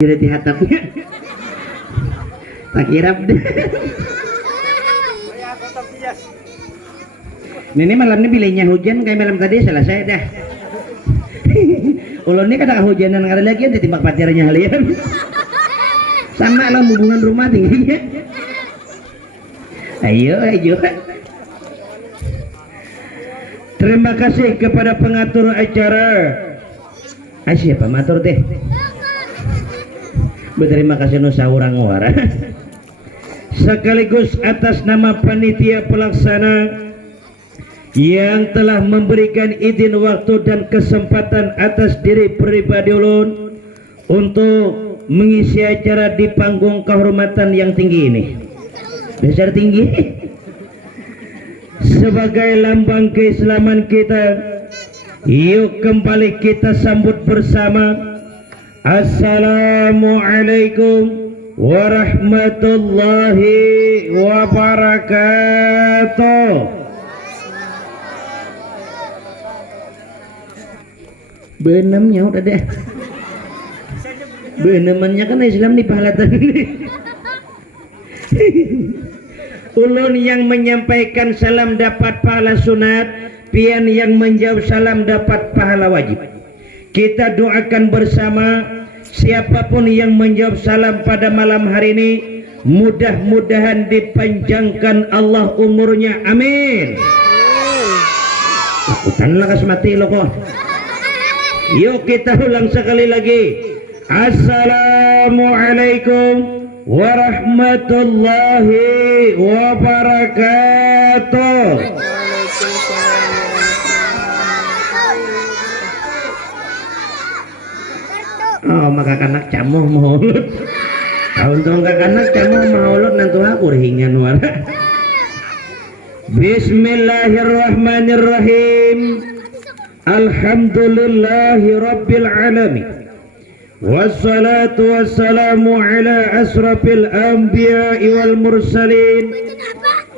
di hatapnya tak kirap deh. Ini malam ini bilangnya hujan kayak malam tadi selesai dah. Ulun ini kadang hujanan ada lagi yang ditimbak pacarnya kalian. Sama lah hubungan rumah tingginya. Ayo. Terima kasih kepada pengatur acara. Siapa matur teh? Berterima kasih nusa orang wara. Sekaligus atas nama panitia pelaksana yang telah memberikan izin waktu dan kesempatan atas diri pribadi ulun untuk mengisi acara di panggung kehormatan yang tinggi ini. Besar tinggi. Sebagai lambang keislaman kita, yuk kembali kita sambut bersama. Assalamualaikum warahmatullahi wabarakatuh. Benemnya udah deh. Benemannya kan Islam di pahalatan ini. Ulun yang menyampaikan salam dapat pahala sunat, pian yang menjawab salam dapat pahala wajib. Kita doakan bersama siapapun yang menjawab salam pada malam hari ini, mudah-mudahan dipanjangkan Allah umurnya, amin. Takutanlah kas mati lo kok. Yuk kita ulang sekali lagi. Assalamualaikum warahmatullahi wabarakatuh. Oh, maka kanak camoh maulud. Untuk kanak camoh maulud nantu aku ringan wara. Bismillahirrahmanirrahim. Alhamdulillahi rabbil alamin. Wassalatu wassalamu ala asrafil anbiya'i wal mursalin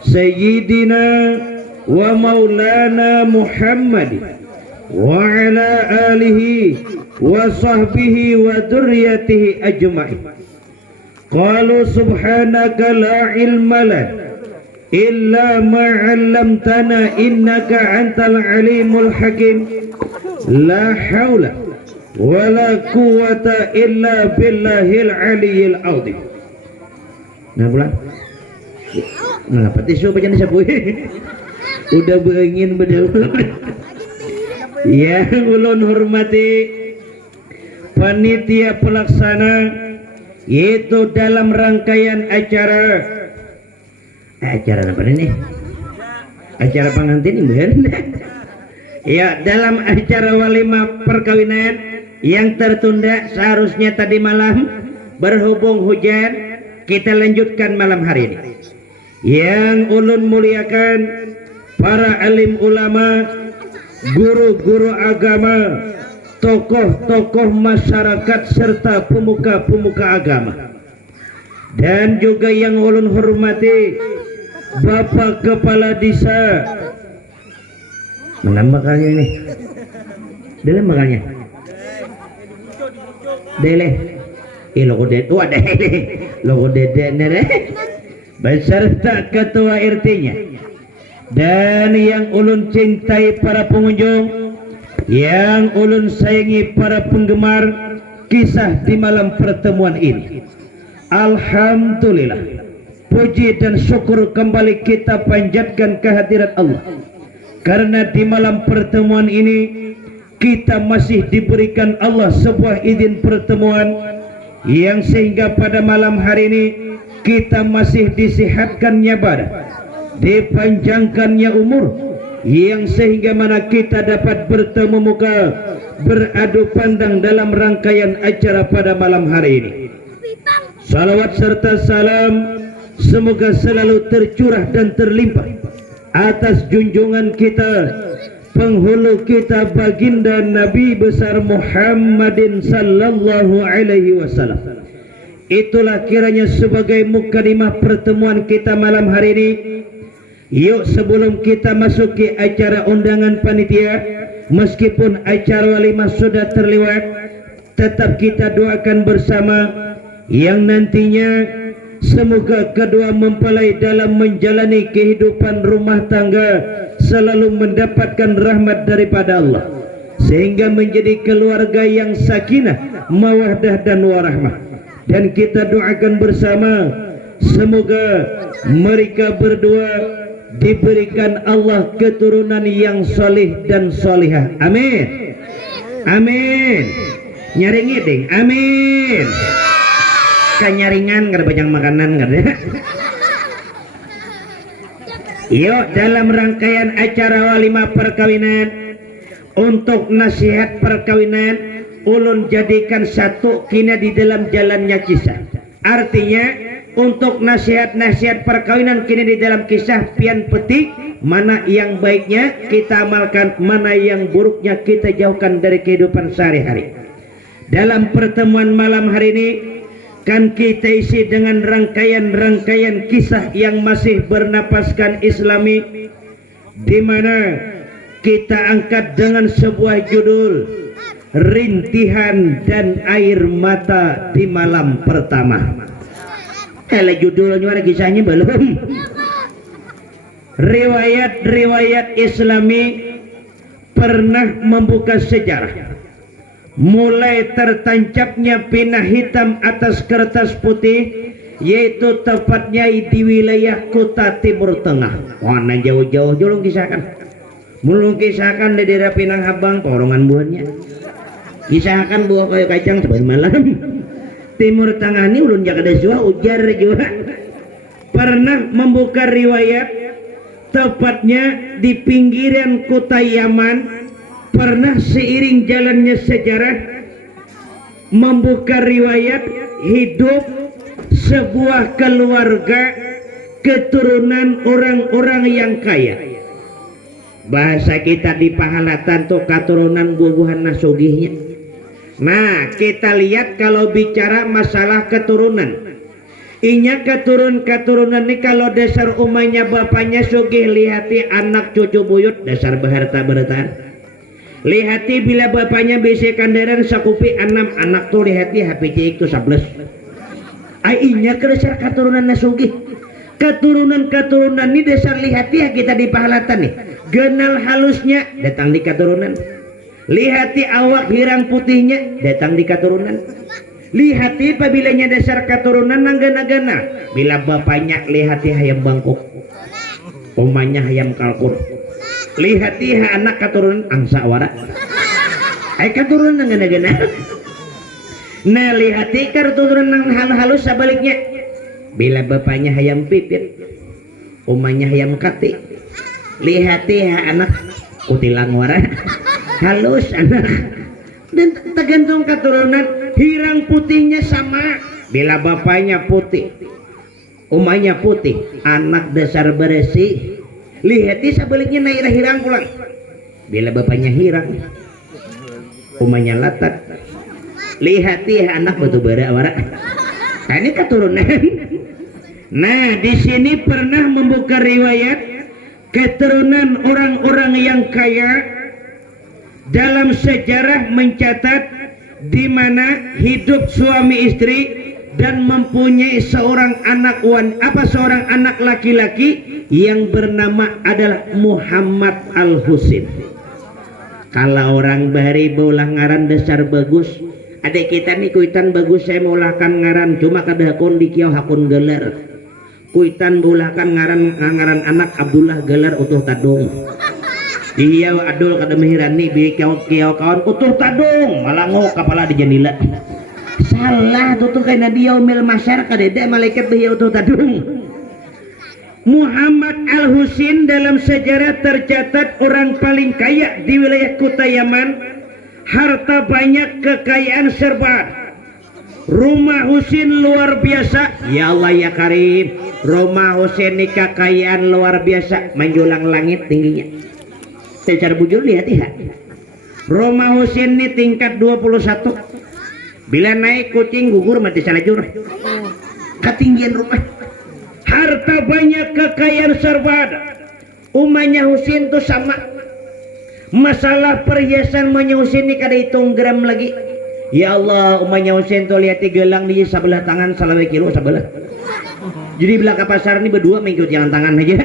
Sayyidina wa maulana Muhammad wa ala alihi wa sahbihi wa dzurriyyatihi ajma'in. Qalu subhanaka la ilma lana illa ma 'allamtana innaka antal alimul hakim. La haula wala quwwata illa billahil aliyyil azim. Nah pulang. Nah pati so baca ni sapu. Udah beringin betul. Ya ulun hormati panitia pelaksana, yaitu dalam rangkaian acara apa ini? Acara pengantin ini. Ya, dalam acara walimah perkawinan yang tertunda seharusnya tadi malam, berhubung hujan, kita lanjutkan malam hari ini. Yang ulun muliakan para alim ulama, guru-guru agama, tokoh-tokoh masyarakat serta pemuka-pemuka agama, dan juga yang ulun hormati Bapak Kepala Desa. Menambah kali ini dalam makalnya dele logo dede logo dede nere beserta ketua RT-nya dan yang ulun cintai para pengunjung, yang ulun sayangi para penggemar kisah di malam pertemuan ini. Alhamdulillah, puji dan syukur kembali kita panjatkan kehadirat Allah, karena di malam pertemuan ini kita masih diberikan Allah sebuah izin pertemuan yang sehingga pada malam hari ini kita masih disihatkannya badan, dipanjangkannya umur, yang sehingga mana kita dapat bertemu muka, beradu pandang dalam rangkaian acara pada malam hari ini. Salawat serta salam semoga selalu tercurah dan terlimpah atas junjungan kita, penghulu kita, baginda Nabi besar Muhammadin sallallahu alaihi wasallam. Itulah kiranya sebagai mukadimah pertemuan kita malam hari ini. Yuk sebelum kita masuki acara undangan panitia, meskipun acara walimah sudah terlewat, tetap kita doakan bersama yang nantinya semoga kedua mempelai dalam menjalani kehidupan rumah tangga selalu mendapatkan rahmat daripada Allah, sehingga menjadi keluarga yang sakinah, mawaddah dan warahmah. Dan kita doakan bersama semoga mereka berdua diberikan Allah keturunan yang solih dan solihah. Amin. Amin. Nyaringi ding. Amin. Kanyaringan kada banyak makanan kada. Yuk, dalam rangkaian acara walimah perkawinan, untuk nasihat perkawinan ulun jadikan satu kina di dalam jalannya kisah. Artinya untuk nasihat-nasihat perkawinan kini di dalam kisah pian petik mana yang baiknya kita amalkan, mana yang buruknya kita jauhkan dari kehidupan sehari-hari. Dalam pertemuan malam hari ini kan kita isi dengan rangkaian-rangkaian kisah yang masih bernapaskan Islami, di mana kita angkat dengan sebuah judul Rintihan dan Air Mata di Malam Pertama. Kalau judulnya ada kisahnya belum. Riwayat-riwayat Islami pernah membuka sejarah mulai tertancapnya pina hitam atas kertas putih, yaitu tepatnya di wilayah kota Timur Tengah. Wah, jauh-jauh julung kisahkan. Mulung kisahkan di daerah Pinang Habang, porongan buahnya. Kisahkan buah kayu kacang sebagai malam. Timur Tengah ini ulun jaga desua ujar juga. Pernah membuka riwayat tepatnya di pinggiran kota Yaman. Pernah seiring jalannya sejarah membuka riwayat hidup sebuah keluarga keturunan orang-orang yang kaya. Bahasa kita di Pahalatan tuh keturunan bubuhan nasugihnya. Nah, kita lihat kalau bicara masalah keturunan, inya keturunan ini kalau dasar umahnya bapaknya sugih, lihati anak cucu buyut dasar berharta bertahan. Lihati bila bapaknya bisi kandaran sakupi 6 anak tuh, lihati HPC itu 11. Ainya ke dasar keturunan nasugih. Keturunan ini dasar lihati ya kita di Pahalatan nih. Genal halusnya datang di keturunan. Lihati awak hirang putihnya datang di keturunan. Lihati pabilanya dasar keturunan nanggana-gana. Bila bapaknya lihati hayam bangkok, omanya hayam kalkur. Lihati anak keturunan angsa wara. Keturunan nanggana-gana. Nah, lihati keturunan halus sebaliknya. Bila bapaknya hayam pipit, omanya hayam kati. Lihati anak kutilang wara. Halus anak. Dan tergantung keturunan, hirang putihnya sama. Bila bapaknya putih, umahnya putih, anak dasar bersih. Lihati sebaliknya naik hirang pulang. Bila bapaknya hirang, umahnya latat. Lihati anak batu bara wara. Nah, ini keturunan. Nah, di sini pernah membuka riwayat keturunan orang-orang yang kaya. Dalam sejarah mencatat di mana hidup suami istri dan mempunyai seorang anak laki-laki yang bernama adalah Muhammad Al-Husin. Kalau orang bahari baulah ngaran dasar bagus, adek kita nih kuitan bagus saya maulahkan ngaran, cuma kada hakun dikiau hakun gelar. Kuitan maulahkan ngaran anak Abdullah gelar utuh tadung. Dia adul kada mehirani bi kiau kawan utuh tadung malango kepala di janila. Salah tutur kena dia umil masyar kadede malaikat bihi utuh tadung. Muhammad Al-Husin dalam sejarah tercatat orang paling kaya di wilayah kota Yaman. Harta banyak, kekayaan serba. Rumah Husin luar biasa. Ya Allah ya Karim, rumah Husin ini kekayaan luar biasa, menjulang langit tingginya. Secara bujur lihat ya, rumah Husin ini tingkat 21. Bila naik kucing gugur mati salajur. Ketinggian rumah. Harta banyak, kekayaan serba ada. Umahnya Husin tuh sama. Masalah perhiasan umahnya Husin ini kada hitung gram lagi. Ya Allah, umanya Husin tuh lihat gelang di sebelah tangan salawe kilo sebelah. Jadi bila ke pasar ini berdua mengikut jalan tangan aja.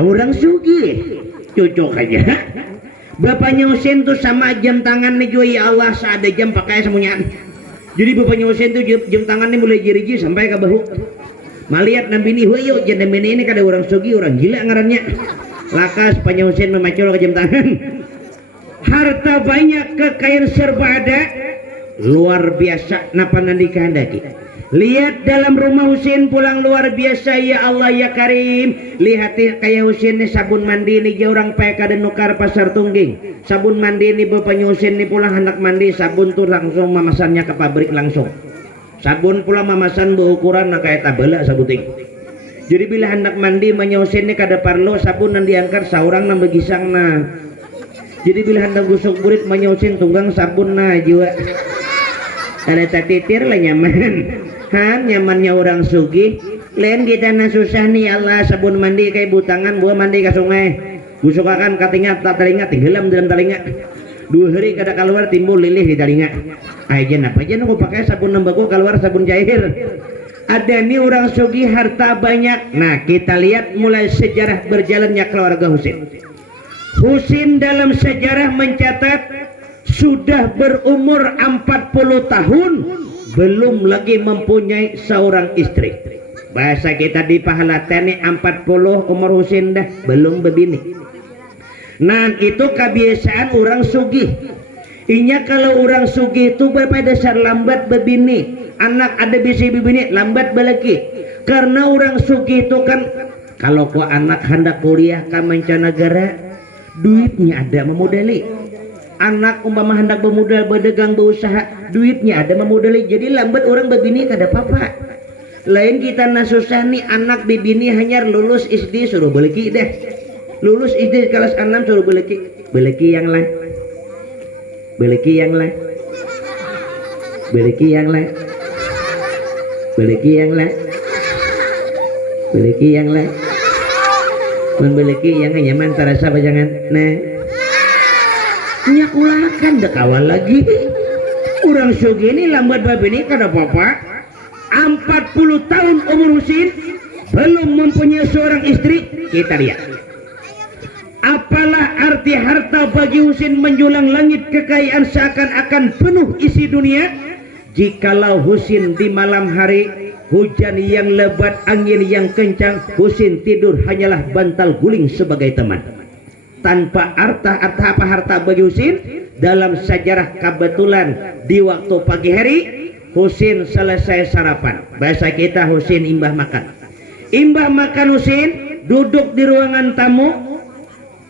Orang sugih, cocok aja. Bapaknya Husin tuh sama jam tangan nih juga, ya Allah, seada jam pakai semuanya. Jadi bapaknya Husin tuh jam tangan nih mulai jiri-jiri sampai ke bahu. Malihat nabi ini, yuk jam ini kada orang sugih, orang gila ngarannya. Lakas Panjang Husin memacul ke jam tangan. Harta banyak, kekayaan serba ada, luar biasa napa nanti kehendaki. Lihat dalam rumah Husin pulang luar biasa, ya Allah ya Karim. Lihat kayak Husin nih sabun mandi nih jauh orang peka dan nukar pasar tungging. Sabun mandi nih bapaknya Husin nih pulang hendak mandi, sabun tuh langsung memasannya ke pabrik langsung. Sabun pula memasan berukuran nah kayak tabela sabuting. Jadi bila hendak mandi Manya Husin nih kada parlo sabun yang diangkat seorang nambah gisang nah. Jadi bila hendak gusuk burit Manya Husin tunggang sabun nah jiwa. Ada tatitir lah nyaman. Han nyamannya orang sugih. Lain kita na susah nih Allah sabun mandi kayak butangan buah mandi ke sungai. Gusukakan katingat tak telinga tenggelam dalam telinga. 2 hari kada keluar timbul lilih di telinga. Aja apa aja aku pakai sabun nembako keluar sabun cair. Ada nih orang sugih harta banyak. Nah kita lihat mulai sejarah berjalannya keluarga Husin. Husin dalam sejarah mencatat sudah berumur 40 tahun belum lagi mempunyai seorang istri. Bahasa kita di pahala tani 40 umur Husin dah belum berbini. Nah itu kebiasaan orang sugih. Inya kalau orang sugih itu pada dasar lambat berbini. Anak ada bisa berbini lambat belaki. Karena orang sugih itu kan kalau ku anak hendak kuliah ke mancanegara duitnya ada memodali. Anak umpama hendak bermodal berdagang berusaha duitnya ada memodali. Jadi lambat orang berbini kada apa-apa. Lain kita nasusah nih anak bibini hanya lulus SD suruh beleki deh. Lulus SD kelas 6 suruh beleki yang lain. Beleki yang lain. Beleki yang lain. Beleki yang lain. Beleki yang lain. Membeleki yang nyaman terasa jangan. Nah. Nyakulakan dek awal lagi. Orang sugih ini lambat bab ini kada apa-apa. 40 tahun umur Husin belum mempunyai seorang istri. Kita lihat. Apalah arti harta bagi Husin menjulang langit kekayaan seakan-akan penuh isi dunia. Jikalau Husin di malam hari hujan yang lebat, angin yang kencang, Husin tidur hanyalah bantal guling sebagai teman. Tanpa harta bagi Husin dalam sejarah kebetulan di waktu pagi hari Husin selesai sarapan. Bahasa kita Husin imbah makan. Imbah makan Husin duduk di ruangan tamu,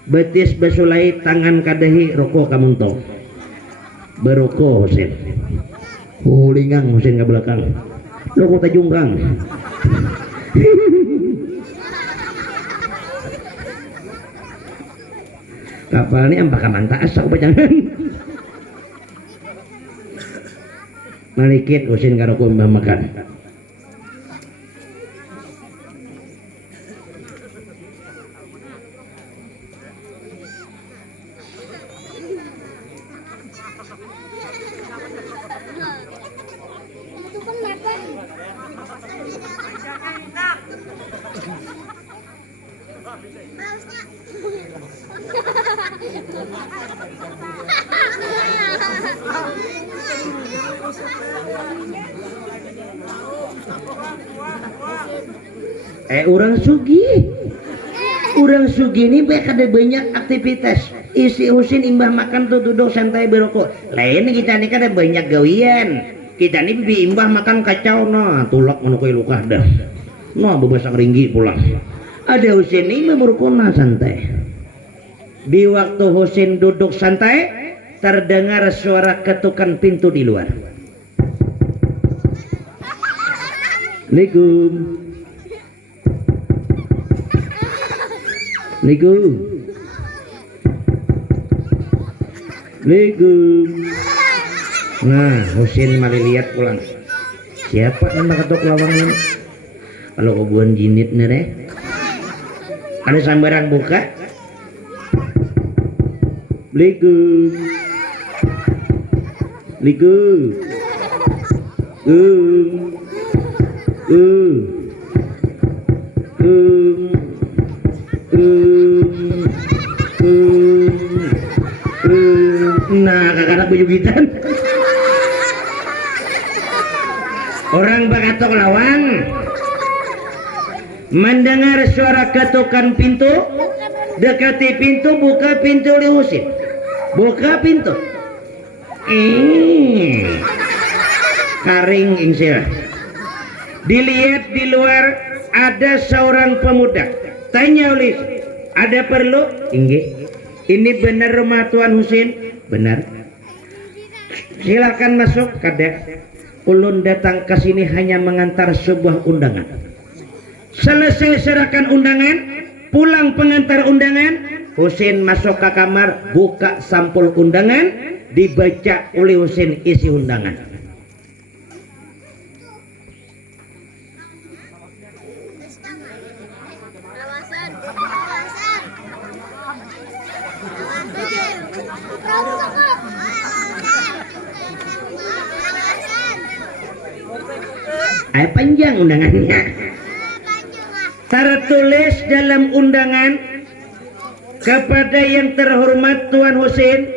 betis besulai tangan kadahi rokok kamuntong. Berokok Husin. Hulingang Husin ke belakang. Rokok tajunggang. Kapal ini ampaka manta asak bacangan. Malikit Husin karo ku mbah makan. Orang sugih ini ada banyak aktivitas. Isi Husin imbah makan tuh duduk santai berokok. Lain kita ini ada banyak gawian. Kita ini imbah makan kacau no tulak menukui luka dah. No bebasak ringgi pulang. Ada Husin ini berokok santai. Di waktu Husin duduk santai terdengar suara ketukan pintu di luar. Assalamualaikum. Assalamualaikum. Nah, Husin mali lihat pulang. Siapa yang ketuk lawang ini? Kalau kebuan jinit nih, ada sambaran buka. Assalamualaikum. liku nah kakak bujugitan orang bakatok lawang mendengar suara ketukan pintu, dekati pintu, buka pintu liusin, buka pintu. Karing ingsil. Dilihat di luar ada seorang pemuda. Tanya Ulis, ada perlu? Inggih. Ini benar rumah Tuan Husin? Benar. Silakan masuk. Kada. Ulun datang ke sini hanya mengantar sebuah undangan. Selesai serahkan undangan, pulang pengantar undangan, Husin masuk ke kamar, buka sampul undangan, dibaca oleh Husin isi undangan. Panjang undangannya. Tertulis dalam undangan, kepada yang terhormat Tuan Husin,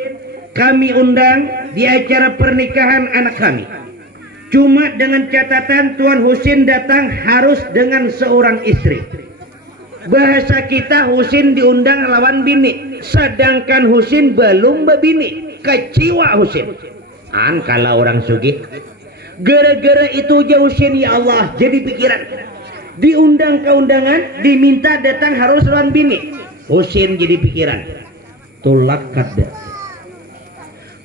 kami undang di acara pernikahan anak kami. Cuma dengan catatan Tuan Husin datang harus dengan seorang istri. Bahasa kita Husin diundang lawan bini, sedangkan Husin belum berbini. Kecewa Husin. Kalau orang sugih, gara-gara itu aja Husin, ya Allah, jadi pikiran. Diundang ke undangan, diminta datang harus lawan bini. Husin jadi pikiran. Tulak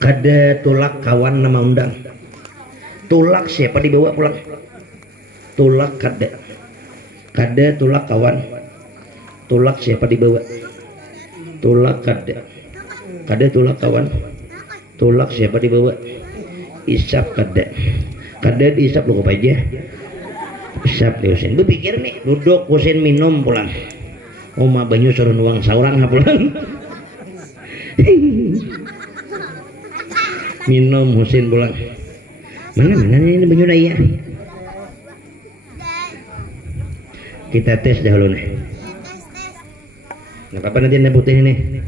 kada tulak kawan nama undang. Tulak siapa dibawa pulang? Tulak kada tulak kawan. Tulak siapa dibawa? Tulak kada tulak kawan. Tulak siapa dibawa? Isap kada diisap lu aja. Isap Husin berpikir nih, duduk Husin minum pulang. Oma banyu suruh nuang saurang pulang. Minum Husin pulang. Mana ini banyu daya. Kita tes dahulu nih. Nggak apa-apa nanti anda putih ini.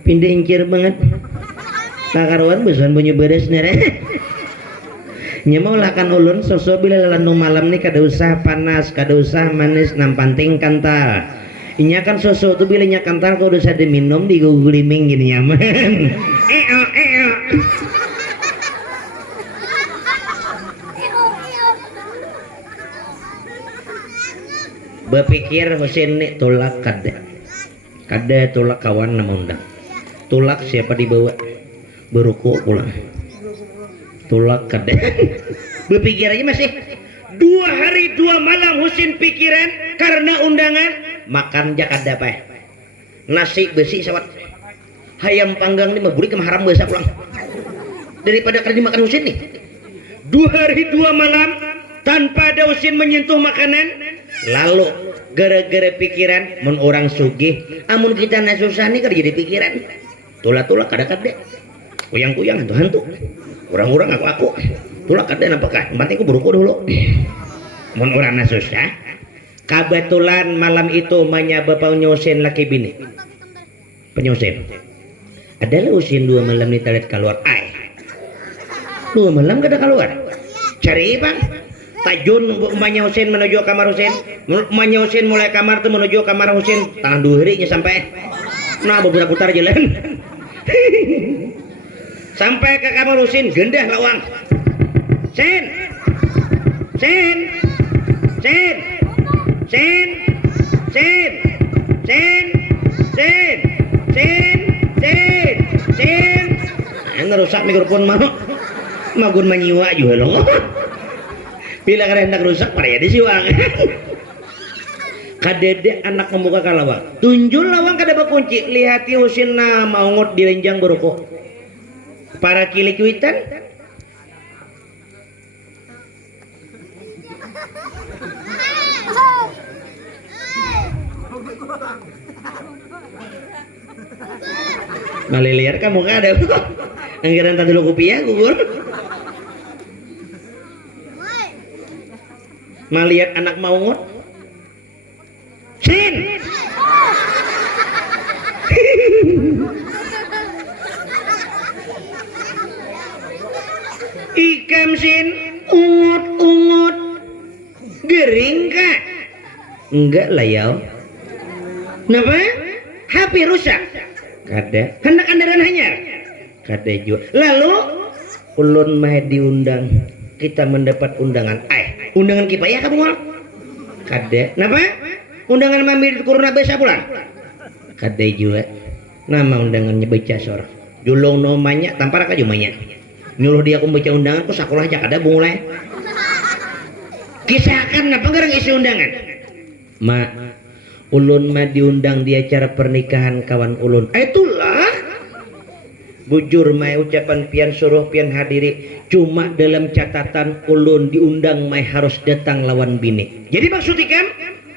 Pindah ingkir banget. Kakaruan besan bunyi beres nere. Nya mau lakan ulun sosok bila lalandung malam nih kada usah panas, kada usah manis, nampanting kantal. Inya kan sosok tuh bila nya kantal kau usah diminum diguguliming gini nyaman. Berpikir Husin nih tolak kada tolak kawan nama undang. Tulak siapa dibawa? Berukuk pulang. Tulak kada. Berpikir aja masih 2 hari 2 malam Husin pikiran karena undangan. Makan jakada apa? Nasi besi sawat. Hayam panggang ini maguri kemaharam bahasa pulang. Daripada kerja makan Husin nih. 2 hari 2 malam tanpa ada Husin menyentuh makanan. Lalu gara-gara pikiran mun orang sugih, amun kita na susah nih kerja jadi pikiran. Tulak kada kuyang hantu orang-orang aku tulak kada nampakah penting ku buruku dulu. Mun orang na susah, kebetulan malam itu manya bapak Husin laki bini penyusin adalah Husin 2 malam nih talit keluar 2 malam kada keluar cari bang tajun umanya Husin menuju kamar Husin. Umanya Husin mulai kamar tuh menuju kamar Husin tangan 2 harinya sampai nah beberapa putar jalan. Sampai ke kamar Husin gendah lawang. Sen rusak mikrofon mau magun menyiwa juga loh. Bila hendak rusak pada ya disiwang. Kadede anak membuka kalawang. Tunjul lawang kada bakunci. Lihati Husin na maungut di renjang berukuk. Para kilik witan. Maliliar kamu ka ada. Anggaran tadi lo kopiah gugur. Malihat anak maungut. Sin. Ikam sin ungut gering kak? Enggak lah ya. Kenapa? HP rusak. Kada. Hendak andaran hanyar. Kada juga. Lalu ulun mah diundang. Kita mendapat undangan. Undangan kipayah kamu mal? Kada. Kenapa? Undangan mami di corona besa pulang. Kada juga. Nama undangannya baca sorang. Julung nomanya tampar aja banyak. Nyuruh dia aku baca undangan kok sekolah aja kada mulai. Kisahkan apa ngarang isi undangan? Ma, ulun mah diundang di acara pernikahan kawan ulun. Itulah. Bujur mah ucapan pian suruh pian hadiri. Cuma dalam catatan ulun diundang mah harus datang lawan bini. Jadi maksud ikam,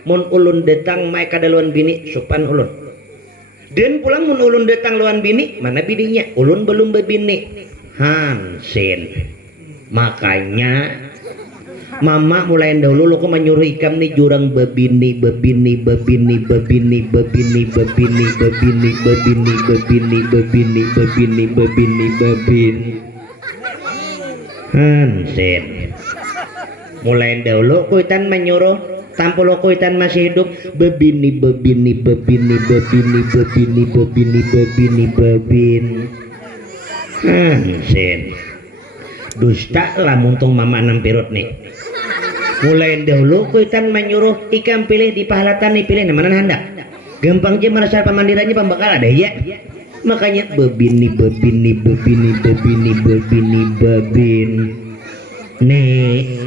mun ulun datang mah kada lawan bini supan ulun. Dan pulang mun ulun datang lawan bini, mana bininya? Ulun belum berbini. Hansin. Makanya mama mulai dahulu lo kok menyuruh ikam nih jurang bebini Hansin. Mulai dahulu kuitan menyuruh tanpa lo kuitan masih hidup bebini Hansin. Dusta lah muntung mama nampirut nih. Mulai dahulu kuitan menyuruh ikam pilih di pahalatan nih pilih mana hendak. Gampang aja merasa pemandirannya pembakal ada ya. Makanya bebini. Nih.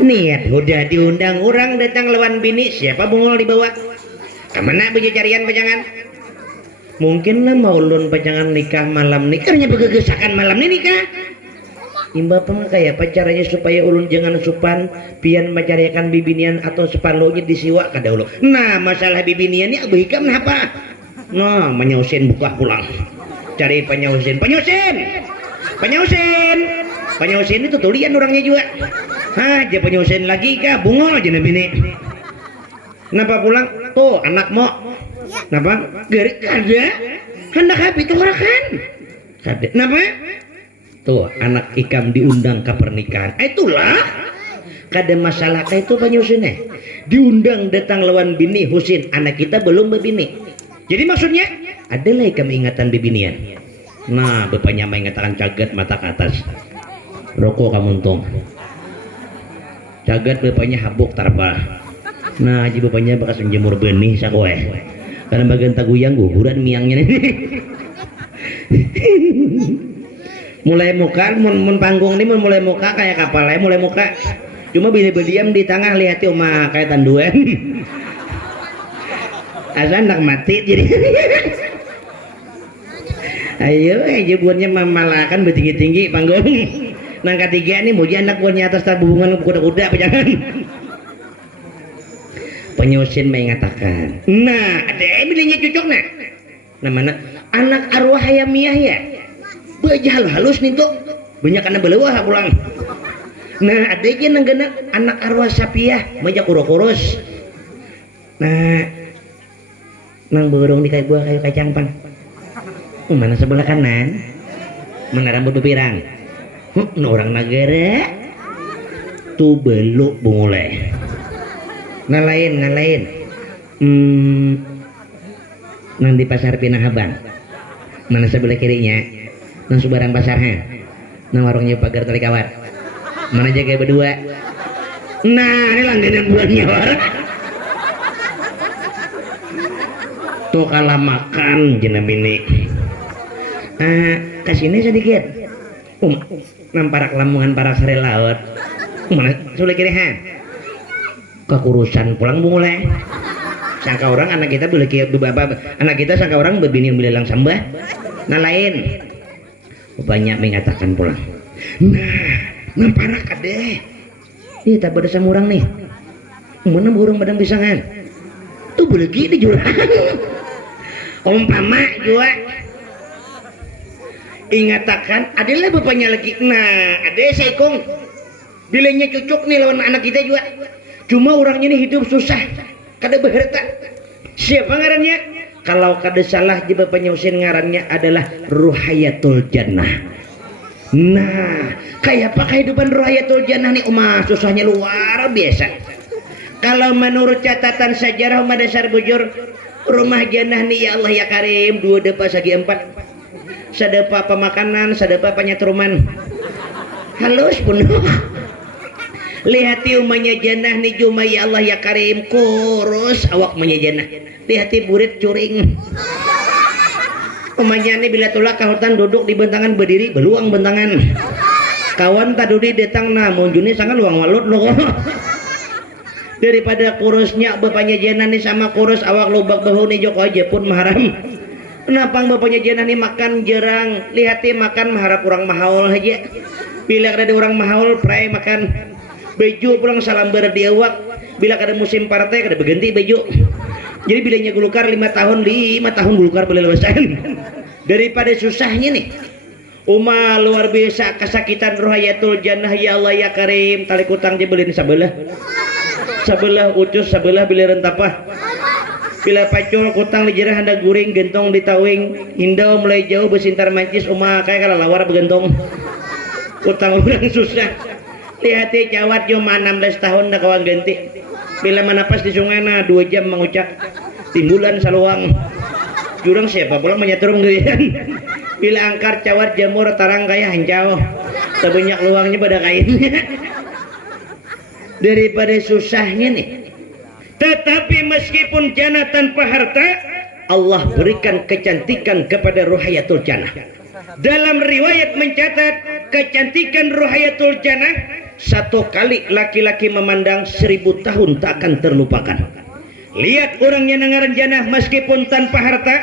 Niat udah diundang orang datang lawan bini siapa bungul dibawa. Kemana baju carian pajangan? Mungkin lah mau ulun pajangan nikah malam nikahnya begegesakan malam nih nikah. Imba kayak pacaranya supaya ulun jangan supan pian macariakan bibinian atau sepalohnya disiwa kada ulun. Nah masalah bibinian ini abihikam apa? Nah menyausin buka pulang. Cari penyausin itu tulian orangnya juga. Aja penyausin lagi kah bungol aja nabi nih. Kenapa pulang? Tuh anak mo. Kenapa? Gerik kada. Hendak happy tuh orang kan? Kada. Kenapa? Tuh anak ikam diundang ke pernikahan. Itulah. Kada masalah kayak itu penyusunnya. Diundang datang lawan bini Husin. Anak kita belum berbini. Jadi maksudnya adalah ikam ingatan bibinian. Nah bapaknya mengatakan cagat mata ke atas. Rokok kamu untung. Cagat bapaknya habuk tarpa. Nah jadi bapaknya bekas menjemur benih sakoe. Karena bagian taguyang guguran miangnya nih. Mulai muka mun panggung nih mulai muka kayak kapal ya mulai muka. Cuma bini berdiam di tengah lihat oma kayak tanduan. Asal nak mati jadi. Ayo jebuannya memalakan bertinggi-tinggi panggung. Nang ketiga nih muji anak buahnya atas tabungan kuda-kuda apa jangan. Penyusin mengatakan, nah ada milihnya cocok nah. Namanya anak arwah hayamiah ya. Bejal halus nih tuh. Banyak anak belewah pulang. Nah ada aja nenggana anak arwah sapiah majak kurus. Nah nang borong di kayak buah kayu kacang pang. Mana sebelah kanan? Mana rambut bepirang? Orang negara tuh beluk bungulai. Ngalain nang di pasar Pinahabang. Mana sebelah kirinya? Nang Subarang pasarnya. Nang warungnya pagar tali kawat. Mana jaga berdua? Nah ini langganan buahnya orang. Tuh kalah makan jenam ini. Kasihnya sedikit. Namparak lamungan para sare laut. Mana sulit kiri ha? Kekurusan pulang mulai. Sangka orang anak kita boleh anak kita sangka orang berbini bilang sambah. Nah lain. Banyak mengatakan pulang. Nah, namparak kadeh. Ini tak pada sama orang nih. mana burung badang pisangan tuh belegi di jurang umpama juga ingatakan adalah bapaknya lagi nah ada seikung bilanya cucuk nih lawan anak kita juga cuma orangnya ini hidup susah kada berharta siapa ngarannya kalau kada salah di bapaknya Husin ngarannya adalah Ruhayatul Jannah. Nah kayak apa kehidupan Ruhayatul Jannah nih susahnya luar biasa. Kalau menurut catatan sejarah umat dasar bujur rumah jannah nih ya Allah ya Karim 2 depa sagi 4 sadepa pemakanan sadepa penyetruman halus penuh lihati umanya jannah nih cuma ya Allah ya Karim kurus awak umanya jannah lihati burit curing umanya nih bila tulak kahutan duduk di bentangan berdiri beluang bentangan kawan tadudi datang nah munjuni sangat luang walut loh daripada kurusnya bapaknya jannah nih sama kurus awak lubak bahu nih joko aja pun maharam kenapa bapaknya jannah nih makan jerang lihati makan maharap orang mahaul aja bila ada orang mahaul pray makan baju pulang salam berdiawak bila ada musim partai kada berganti baju jadi bilanya gulukar 5 tahun gulukar boleh lewasan daripada susahnya nih luar biasa kesakitan Ruhayatul Jannah ya Allah ya Karim tali kutang jebelin sebelah ucus sebelah bila rentapah bila pacul kutang di jerah anda guring gentong di tawing hindau mulai jauh besintar mancis kayak kalau lawar begentong kutang orang susah lihat cawat cuma 16 tahun dah kawan ganti bila menapas di sungai 2 jam mengucap timbulan saluang jurang siapa pulang menyetrum gerian bila angkar cawat jamur tarang kayak hancau sebanyak luangnya pada kainnya daripada susahnya nih tetapi meskipun jannah tanpa harta Allah berikan kecantikan kepada Ruhayatul Jannah. Dalam riwayat mencatat kecantikan Ruhayatul Jannah 1 kali laki-laki memandang 1000 tahun tak akan terlupakan. Lihat orangnya nangaran jannah meskipun tanpa harta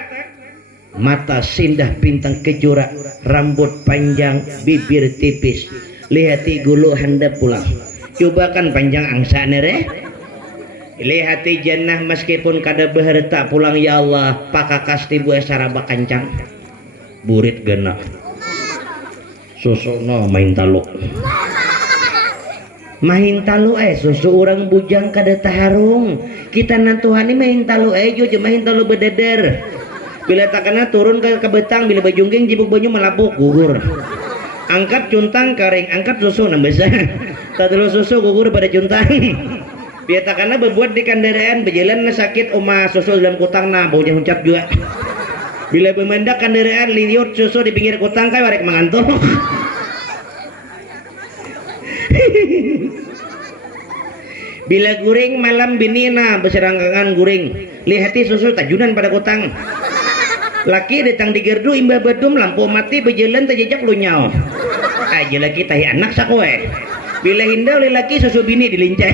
mata sindah bintang kejora rambut panjang bibir tipis lihati gulu handap pulang coba kan panjang angsa nere lihati jannah meskipun kada beharta pulang ya Allah pakakas tibu saraba kancang burit gena susu no main talu susu orang bujang kada taharung kita nantuhani main talu jo main talu bededer bila tak kena turun ke betang bila bajungging jibuk banyu melabuk gugur angkat cuntang karing angkat susu nambah tak terus susu gugur pada cuntang biar tak karena berbuat di kendaraan berjalan sakit susu dalam kutang nah baunya huncap juga bila bermendak kendaraan liut susu di pinggir kutang kayak warek mengantuk bila guring malam binina berserangkangan guring lihati susu tajunan pada kutang laki datang di gerdu imbah bedum lampu mati berjalan terjejak lunyau aja lagi tahi anak sakwe bila hinda oleh laki susu bini dilincah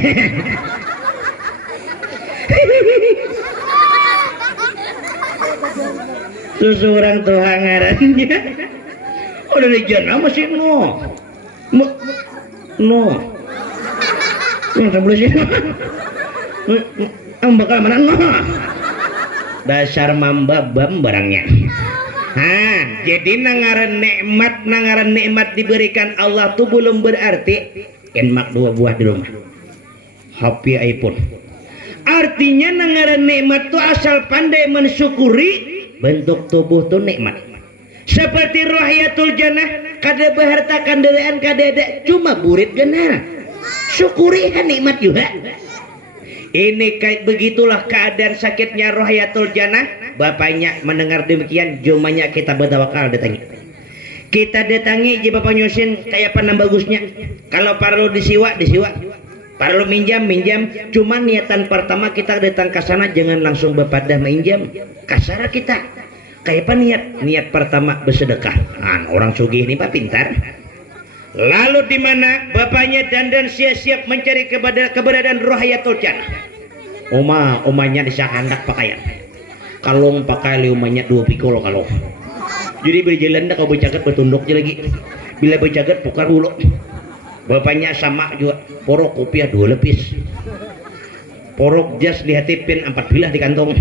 susu orang tua ngarannya udah di jannah masih yang sebelum sih ang bakal mana dasar mambabam barangnya jadi nangaran nikmat diberikan Allah tuh belum berarti enak 2 buah di rumah happy iPhone artinya nangaran nikmat tuh asal pandai mensyukuri bentuk tubuh tuh nikmat seperti Ruhayatul Jannah kada beharta kandaraan kada ada cuma burit gena syukuri nikmat juga ini kayak begitulah keadaan sakitnya Ruhayatul Jannah bapaknya mendengar demikian jumanya kita bertawakal datangi kita datangi je bapak nyusin kayak apa bagusnya kalau perlu disiwa perlu minjam cuma niatan pertama kita datang ke sana jangan langsung berpadah minjam kasar kita kayak apa niat pertama bersedekah orang sugih ini pak pintar lalu di mana bapaknya dandan siap-siap mencari keberadaan Ruhayatul Jannah omanya disakandak pakaian kalung pakai umanya 2 pikul kalau jadi berjalan dah kau berjagat bertunduk je lagi bila berjagat pukar hulu bapaknya sama juga porok kopiah 2 lepis porok jas dihatipin 4 bilah di kantong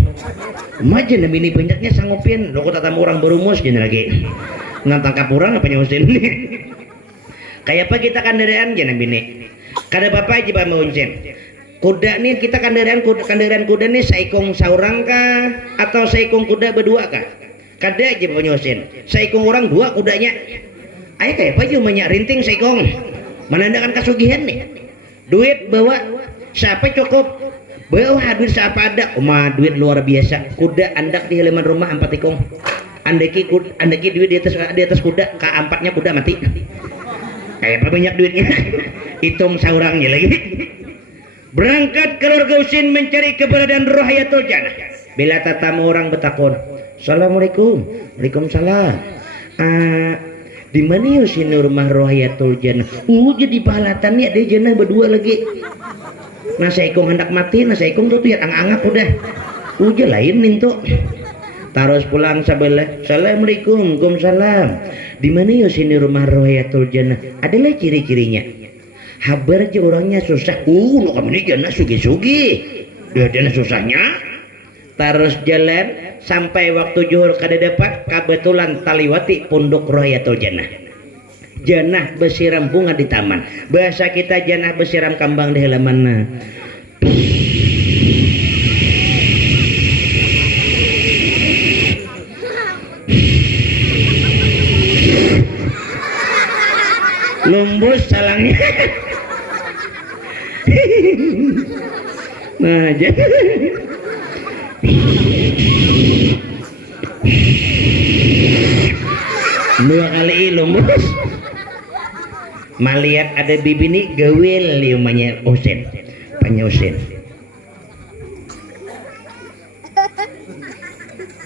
majen bini banyaknya sanggupin lo kok tatamu orang berumus gini lagi ngantangkap orang apa nyusin kayak apa kita kandaraan jangan bini kada bapak aja mau uncen kuda nih kita kandaraan kuda nih saikong saurang kah atau saikong kuda berdua kah kada aja mau nyusin saikong orang 2 kudanya ayo kayak apa aja banyak rinting saikong menandakan kasugihan nih duit bawa siapa cukup bawa duit siapa ada duit luar biasa kuda andak di halaman rumah 4 tikung andaki duit di atas kuda keempatnya kuda mati kayak apa banyak duitnya hitung saurangnya lagi berangkat keluarga Usin mencari keberadaan roh Hayatul Jannah bila tatamu orang betakon assalamualaikum waalaikumsalam di mana Usin rumah roh Hayatul Jannah jadi pahalatannya ada jannah berdua lagi nah saikong hendak mati nah saikong tuh ya angap udah uja lain nih tuh terus pulang sebelah assalamualaikum waalaikumsalam di mana ya sini rumah roh Hayatul Jannah adalah ciri-cirinya habar aja orangnya susah lo kami ini jannah sugi-sugi dia jannah susahnya terus jalan sampai waktu zuhur kada dapat kebetulan taliwati pondok roh Hayatul Jannah janah besiram bunga di taman bahasa kita janah besiram kambang di halaman lumbus salangnya nah jadi dua kali lumbus malihat ada bibi nih gawil liumanya Usin panya Usin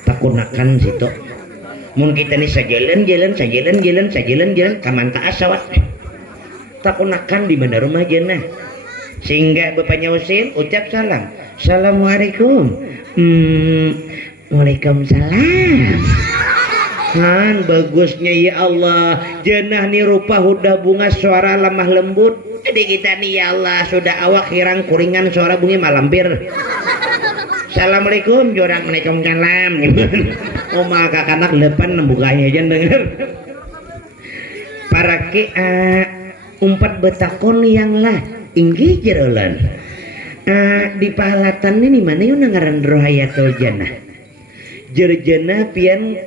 takunakan situ mun kita nih sajalan kamanta asawat takunakan di mana rumah jannah sehingga bapaknya Usin ucap salam assalamualaikum waalaikumsalam Han bagusnya ya Allah jannah nih rupa huda bunga suara lemah lembut jadi kita nih ya Allah sudah awak hirang kuringan suara bunga malampir assalamualaikum jorang waalaikumsalam oh maka kanak depan nembukanya aja denger para ke umpat betakon yang lah inggi jerolan di pahalatan ini mana yun ngaran roh Hayatul Jannah jerjana pian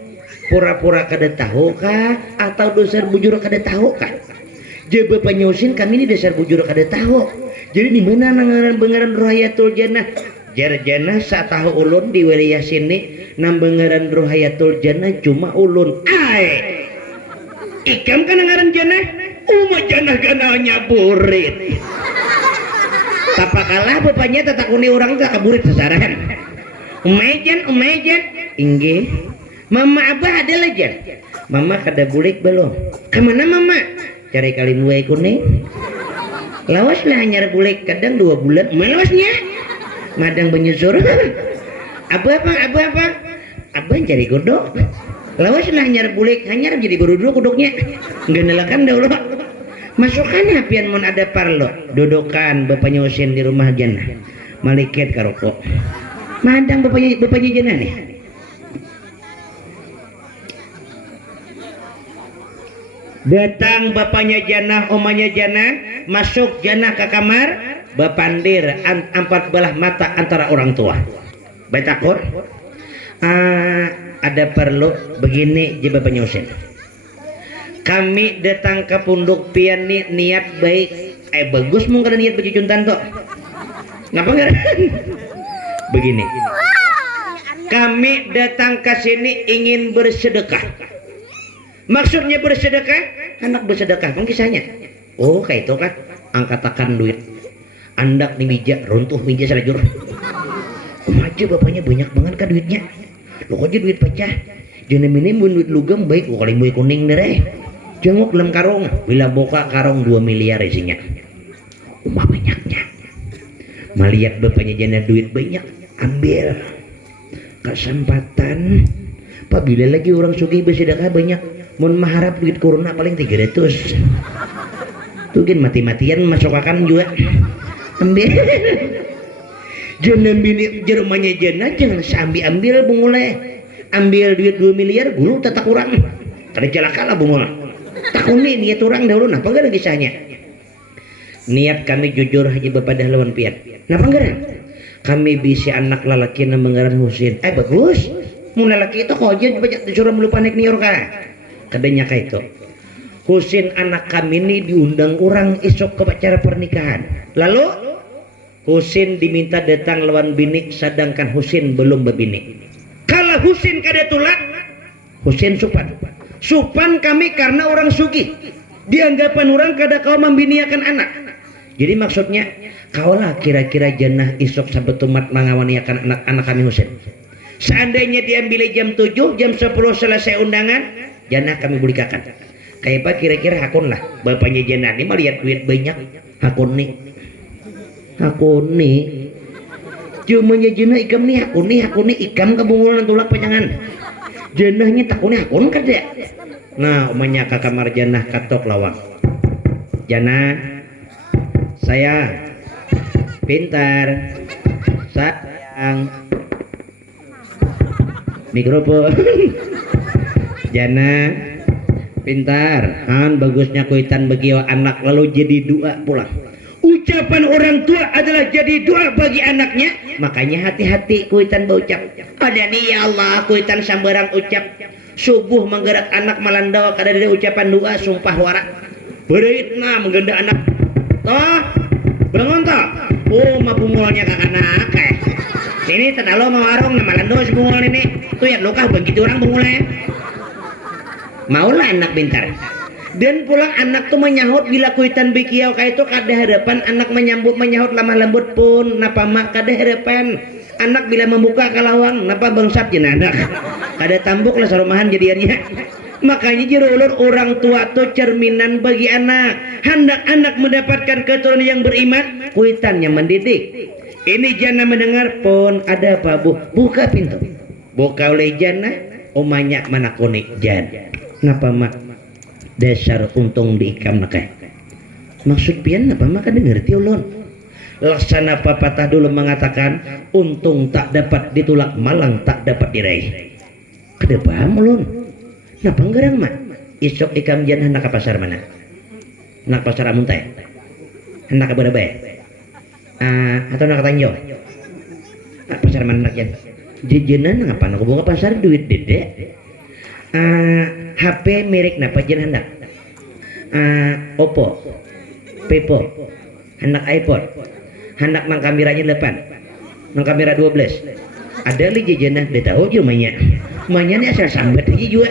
pura-pura kada tahu kah atau dasar bujur kada tahu kah jeba penyusin kami ini dasar bujur kada tahu jadi di mana ngaran bengaran roh Hayatul Jannah jarjana saat tahu ulun di wilayah sini nambengaran roh Hayatul Jannah cuma ulun ikam kan ngaran jannah jannah gananya burit tapakalah bapaknya tatakuni orang tak kaburit sasaran umejan inggih mama abah ada aja mama kada bulik belum kemana mama cari kali muai kuning lawas lah hanyar bulik kadang 2 bulan melawasnya madang penyusur abah abah cari kodok lawas lah hanyar bulik hanyar jadi beruduk kodoknya nggak nelakan dah ulah masukkan hapian mon ada parlo dodokan bapaknya Usin di rumah jannah maliket karoko madang bapaknya jannah nih datang bapaknya jannah omanya jannah masuk jannah ke kamar bapandir 4 belah mata antara orang tua betakur ada perlu begini je bapaknya Usin kami datang ke punduk pian nih niat baik bagus mungkin niat bejujuntan toh ngapa enggak begini kami datang ke sini ingin bersedekah maksudnya bersedekah anak bersedekah kan kisahnya oh kayak itu kan angkatakan duit andak nih meja runtuh meja selajur aja bapaknya banyak banget kan duitnya lo aja duit pecah jangan ini duit lugam baik kali muai kuning deh jenguk dalam karung bila buka karung 2 miliar isinya banyaknya melihat bapaknya jana duit banyak ambil kesempatan apabila lagi orang sugih bersedekah banyak mun maharap duit kuruna paling 300 tuh kan mati-matian masuk akan juga ambil jenah bini jerumanya jenah jangan ambil bungule ambil duit 2 miliar guru tetap kurang kada celaka lah bungul takun nih niat orang dahulu napa enggak kisahnya niat kami jujur haji bepadah lawan pian napa enggak kami bisa anak lalaki na mengaran Husin bagus mun lalaki itu kok aja banyak disuruh melupa naik nior ka kadanya ka itu Husin anak kami ini diundang orang esok ke acara pernikahan lalu Husin diminta datang lawan bini sedangkan Husin belum berbini kalau Husin kada tulak Husin supan kami karena orang sugih dianggapan orang kada kau membiniakan anak jadi maksudnya kaulah kira-kira jenah isok sabetumat mengawaniakan anak-anak kami Husin seandainya diambil jam 7 jam 10 selesai undangan jenah kami bulikakan kayak apa kira-kira hakun lah bapaknya jenah ini melihat duit banyak hakun nih cumanya jenah ikam nih hakun nih ikam kebungulan tulak panjangan jenahnya takutnya hakun kerja nah umanya ke kamar jenah katok lawang jenah saya pintar sayang mikrofon jana pintar bagusnya kuitan bagi anak lalu jadi doa pulang ucapan orang tua adalah jadi doa bagi anaknya makanya hati-hati kuitan berucap ada nih ya Allah kuitan sambarang ucap subuh menggerak anak malandawa kada ada ucapan doa sumpah warak beritna menggenda anak toh bangun toh mabungolnya kakak anak ini tenalo mau warung nama lando sebungol ini tuh ya lokah begitu orang bungolnya maulah anak pintar dan pulang anak tuh menyahut bila kuitan bikiau kayak itu kada harapan anak menyahut lamah lembut pun napa mak kada harapan anak bila membuka kalawang napa bangsat jen anak kada tambuk lah sarumahan jadiannya makanya jirulur orang tua tuh cerminan bagi anak hendak anak mendapatkan keturunan yang beriman kuitannya mendidik ini jana mendengar pun ada apa bu buka pintu buka oleh jana omanya mana konik jan napa mak dasar untung diikam nakai maksud pian napa mak kada ngerti ulun laksana papatah dulu mengatakan untung tak dapat ditulak malang tak dapat diraih kada paham ulun napa ngerang mak isok ikam jan hendak ke pasar mana hendak pasar amuntai hendak ke berabai atau nak tanjo pasar mana nak jan jajanan ngapa nak buka pasar duit dede HP merek napa jan hendak Oppo Vivo hendak iPhone hendak mang kameranya depan mang kamera 12 ada li jajanan dia tahu je mainnya ini asal sambat aja juga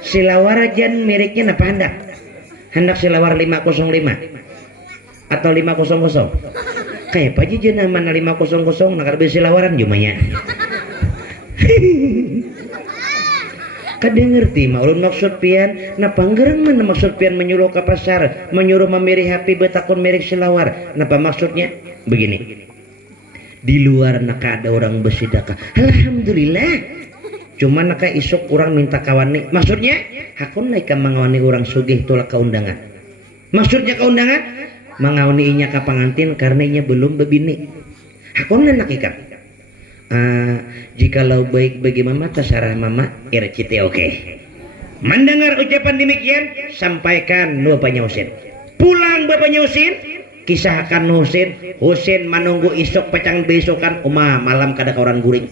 silawar jan mereknya napa hendak silawar 505 atau 500 kayak apa aja jenah mana 500 nak ada silawaran jumanya kada ngerti maulun maksud pian napa ngerang mana maksud pian menyuruh ke pasar menyuruh memilih HP betakun merek silawar napa maksudnya begini di luar naka ada orang bersedekah alhamdulillah cuma naka isuk orang minta kawani maksudnya hakun naik mengawani orang sugih tulak keundangan maksudnya keundangan mengawani inya ke pengantin karena inya belum berbini hakun nak ikan jikalau baik bagi mama terserah mama RCT oke. Mendengar ucapan demikian sampaikan bapaknya Husin pulang bapaknya Husin kisahkan Husin menunggu isok pecang besokan malam kada orang guring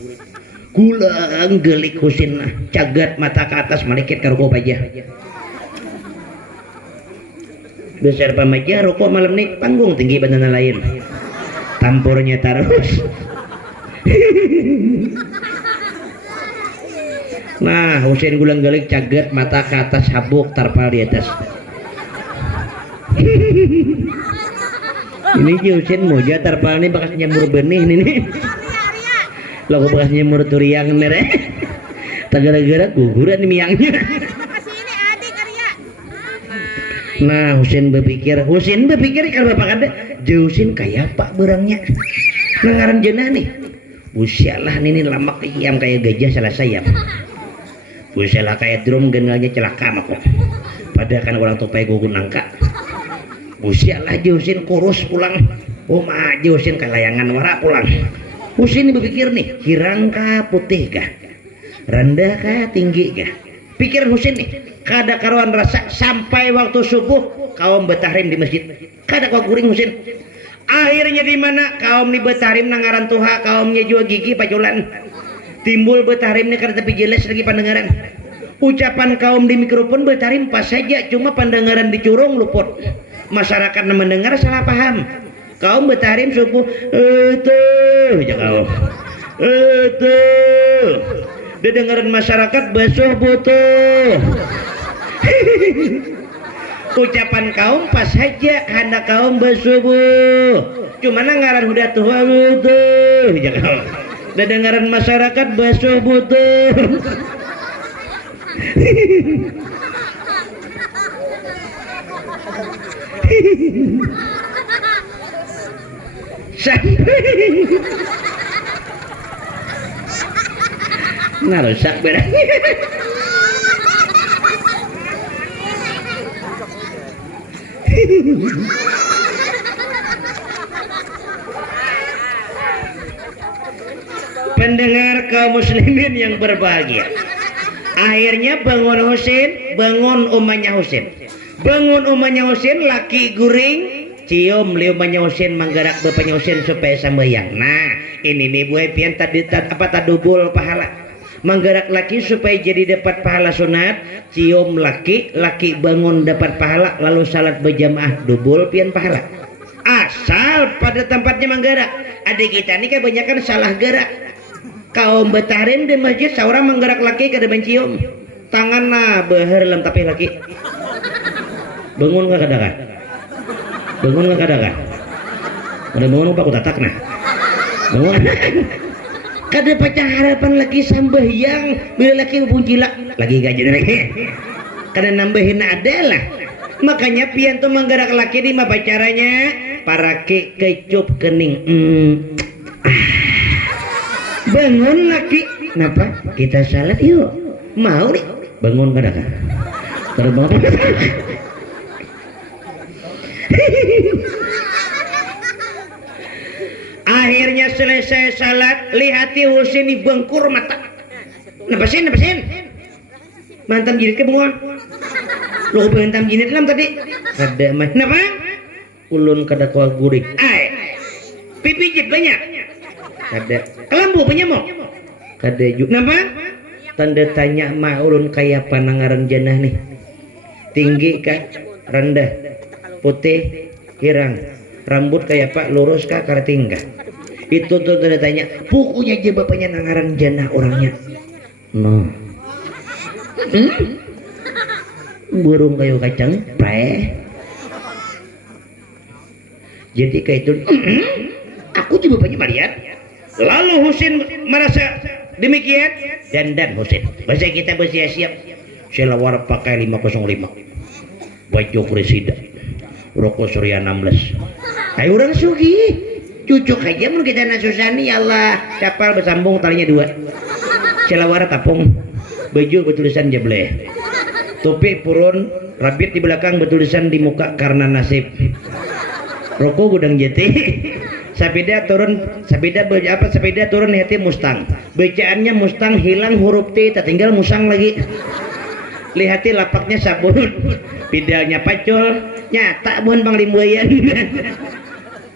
gulang gelik Husin cagat mata ke atas malaikat ke rokok aja besar pamaja rokok malam nih panggung tinggi bandana lain tampurnya terus nah Husin gulang gelik cagat mata ke atas habuk tarpal di atas ini Husin moja tarpal ini bekas nyamur benih nih lagu bekas nyamur turiang nere tak gara-gara guguran miangnya nah Husin berpikir kalau bapak ada Husin kayak pak berangnya nangaran jenah nih usialah ini lama ayam kayak gajah salah sayap usialah kayak drum genalnya celaka mako padahal kan orang tupai gugun nangka Usialah Husin kurus pulang. Oh mah Husin kalayangan wara pulang. Husin berpikir nih, hirang kah putih kah? Rendah kah tinggi kah? Pikiran Husin nih, kada karuan rasa sampai waktu subuh kaum betahrim di masjid. Kada kau guring Husin. Akhirnya di mana kaum ni betahrim nangaran tuha, kaumnya juga gigi paculan. Timbul betahrim ni kada tapi jelas lagi pendengaran. Ucapan kaum di mikrofon betahrim pas saja, cuma pendengaran dicurung luput. Masyarakat mendengar salah paham. Kaum betahrim subuh tuh aja kaum tuh dengaran masyarakat basuh butuh. Ucapan kaum pas saja, hendak kaum bersubuh, cuma ngaran udah tua butuh aja kaum. Dengaran masyarakat basuh butuh. Nah rusak berang. Pendengar kaum muslimin yang berbahagia, akhirnya bangun Husin, bangun umahnya Husin. Bangun umahnya Husin, laki guring, cium liumahnya Husin, menggerak bapaknya Husin supaya sembahyang. Nah, ini nih buah pian tadi tadubul pahala. Menggerak laki supaya jadi dapat pahala sunat, cium laki, laki bangun dapat pahala, lalu salat berjamaah dubul pian pahala. Asal pada tempatnya menggerak. Adik kita ini kebanyakan salah gerak. Kaum betahrim di masjid seorang menggerak laki kada mencium. Tangan nah beher lem tapi laki. Bangun ka kada ka? Bangun ka kada ka? Kada bangun pa ko tatak nah. Bangun. Kada pacah harapan lagi sambahyang bila laki buncila lagi gaji lagi. Kada nambahin adalah. Makanya pian tuh menggerak laki di mah caranya parake kecup kening. Bangun laki, kenapa? Kita salat yuk. Mau nih? Bangun kada ka? Kada bangun. Akhirnya selesai salat, lihati Husin bengkur mata. Napasin? Mantam jirit ke bengong. Lo bentam jirit lam tadi. Kada mah. Napa? Ulun kada kuah gurik. Pipijit banyak. Kada. Kelambu penyemok. Kada juga. Napa? Tanda tanya ma ulun kaya panangaran janah nih. Tinggi kah? Rendah? Putih? Hirang? Rambut kayak pak lurus kah karating kah? Itu tuh tanda tanya. Pokoknya aja bapaknya nangaran janah orangnya. No. Burung kayu kacang jadi kayak itu. Aku juga bapaknya melihat. Lalu Husin merasa demikian dan Husin bahasa kita bersiap-siap selawar pakai 505 baju presiden rokok surya 16. Ayo orang sugi cucuk aja mun kita nasusani ya Allah capal bersambung talinya 2 selawar tapung baju bertulisan jebleh topi purun rabit di belakang bertulisan di muka karena nasib rokok gudang jeti sepeda turun hati Mustang bacaannya Mustang hilang huruf T tinggal musang lagi lihati lapaknya sabun pedalnya pacul nyata bukan panglimbuayan.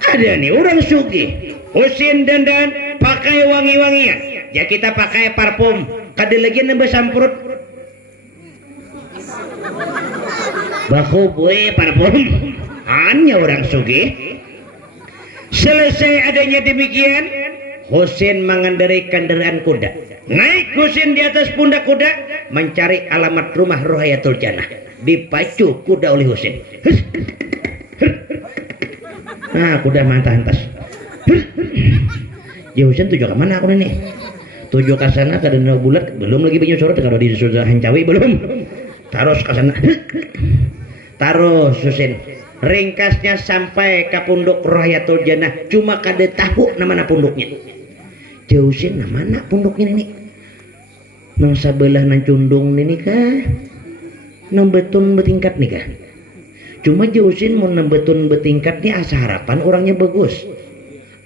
Ada nih orang sugi Husin dandan pakai wangi-wangian ya kita pakai parfum kada lagi nambah samprut baku bue parfum hanya orang sugi. Selesai adanya demikian, Husin mengendarai kendaraan kuda. Naik Husin di atas pundak kuda, mencari alamat rumah Rohayatul Jannah. Dipacu kuda oleh Husin. Nah, kuda mantah hantas. Ya Husin tujuh ke mana aku nih? Tujuh ke sana kada bulat, belum lagi banyak sorot kalau di sudah hancawi belum. Taros ke sana. Taruh Husin. Ringkasnya sampai ke punduk Rohayatul Jannah cuma kada tahu nama punduknya. Jauhin mana punduknya ini? Nang sabelah nang cundung ini kah? Nang beton bertingkat nih kah? Cuma Jausin mau nembetun betingkat nih asa harapan orangnya bagus.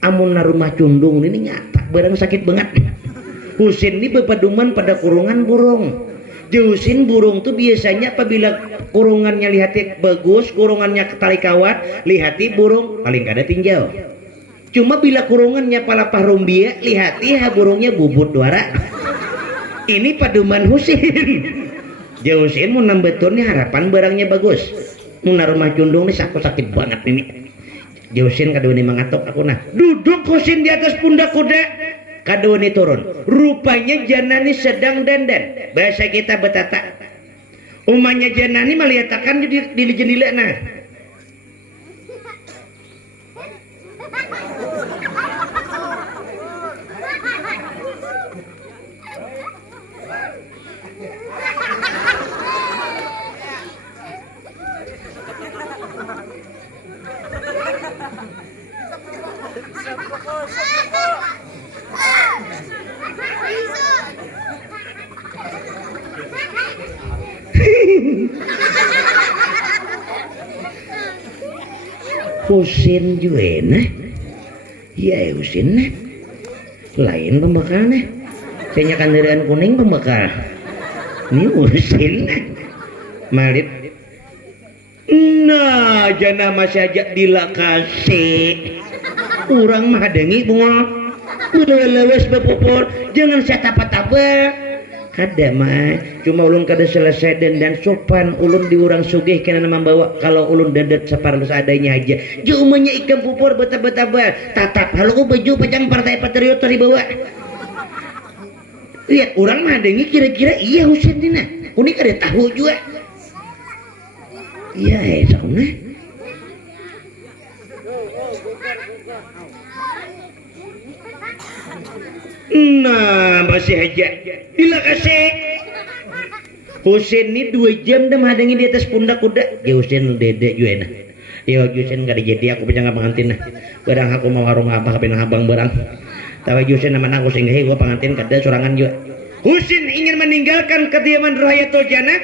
Amun na rumah cundung ini nyata barang sakit banget. Husin ini berpaduman pada kurungan burung. Jausin burung tuh biasanya apabila kurungannya lihati bagus, kurungannya tali kawat, lihati burung paling kada tinjau. Cuma bila kurungannya palapah rumbia, lihati burungnya bubut duara. Ini paduman Husin. Jausin mau nembetun harapan barangnya bagus. Mun na rumah cundung nih sakit banget ini. Jausin kadua nih mangatok aku nah. Duduk Husin di atas pundak kuda. Kadua nih turun. Rupanya Janani sedang dandan. Bahasa kita betata. Umanya Janani melihatkan di jendela nah. Husin juga ya Husin lain pembekal kayaknya kendaraan kuning pembekal ini Husin malip nah jana masih aja dilakasi orang mah dengi bunga leles bepopor jangan saya tapa-tapa kada mah cuma ulun kada selesai dan sopan ulun diurang sugih kena membawa kalau ulun dadat separuh seadanya aja jumanya ikan pupur betah-betah tatap halo baju pajang partai patriot tadi bawa lihat orang mah dengi kira-kira iya Husin dina kuning kada tahu juga iya sauna nah masih aja bila kasih Husin ini 2 jam dah madangi di atas pundak kuda ya Husin dedek juga nah ya Husin gak jadi aku pengen pengantin nah barang aku mau warung abah pengen abang barang tapi Husin nama aku sehingga gua pengantin kada sorangan juga Husin ingin meninggalkan kediaman Rayatul Janah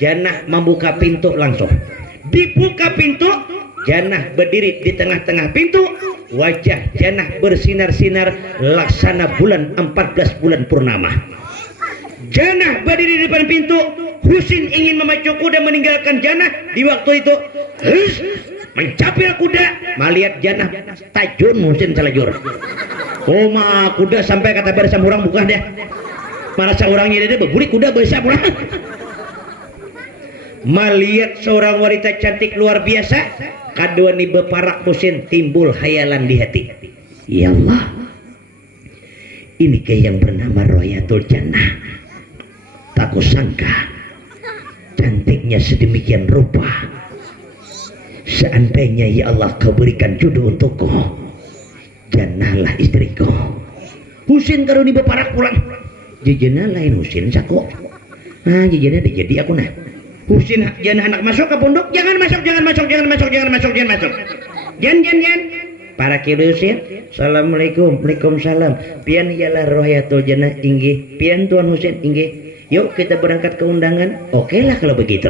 Janah membuka pintu langsung dibuka pintu Janah berdiri di tengah-tengah pintu wajah Janah bersinar-sinar laksana bulan 14 bulan purnama Janah berdiri di depan pintu Husin ingin memacu kuda meninggalkan Janah di waktu itu mencapil kuda melihat Janah tajun Husin salajur koma kuda sampai kata bersama orang bukan deh merasa orangnya dia berburi kuda bersama orang melihat seorang wanita cantik luar biasa kadua ni beparak Husin timbul hayalan di hati ya Allah ini kayak yang bernama Rayatul Janah tak kusangka cantiknya sedemikian rupa seandainya ya Allah kau berikan jodoh untukku Janahlah istriku Husin karuni beparak pulang jejena lain Husin sako jejena jadi aku nah Husin Janah anak masuk ke pondok jangan masuk jangan para kiri Husin assalamualaikum waalaikumsalam pian ialah Rayatul Janah inggih pian Tuan Husin inggih yuk kita berangkat ke undangan oke lah kalau begitu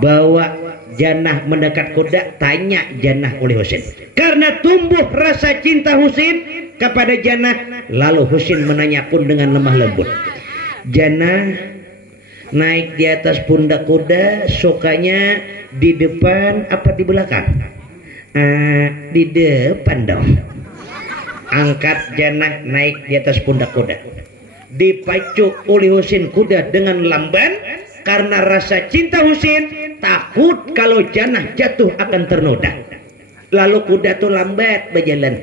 bawa Janah mendekat kuda tanya Janah oleh Husin karena tumbuh rasa cinta Husin kepada Janah lalu Husin menanya pun dengan lemah lembut Janah naik di atas pundak kuda sukanya di depan apa di belakang di depan dong angkat Janah naik di atas pundak kuda dipacu oleh Husin kuda dengan lamban karena rasa cinta Husin takut kalau Janah jatuh akan ternoda lalu kuda tuh lambat berjalan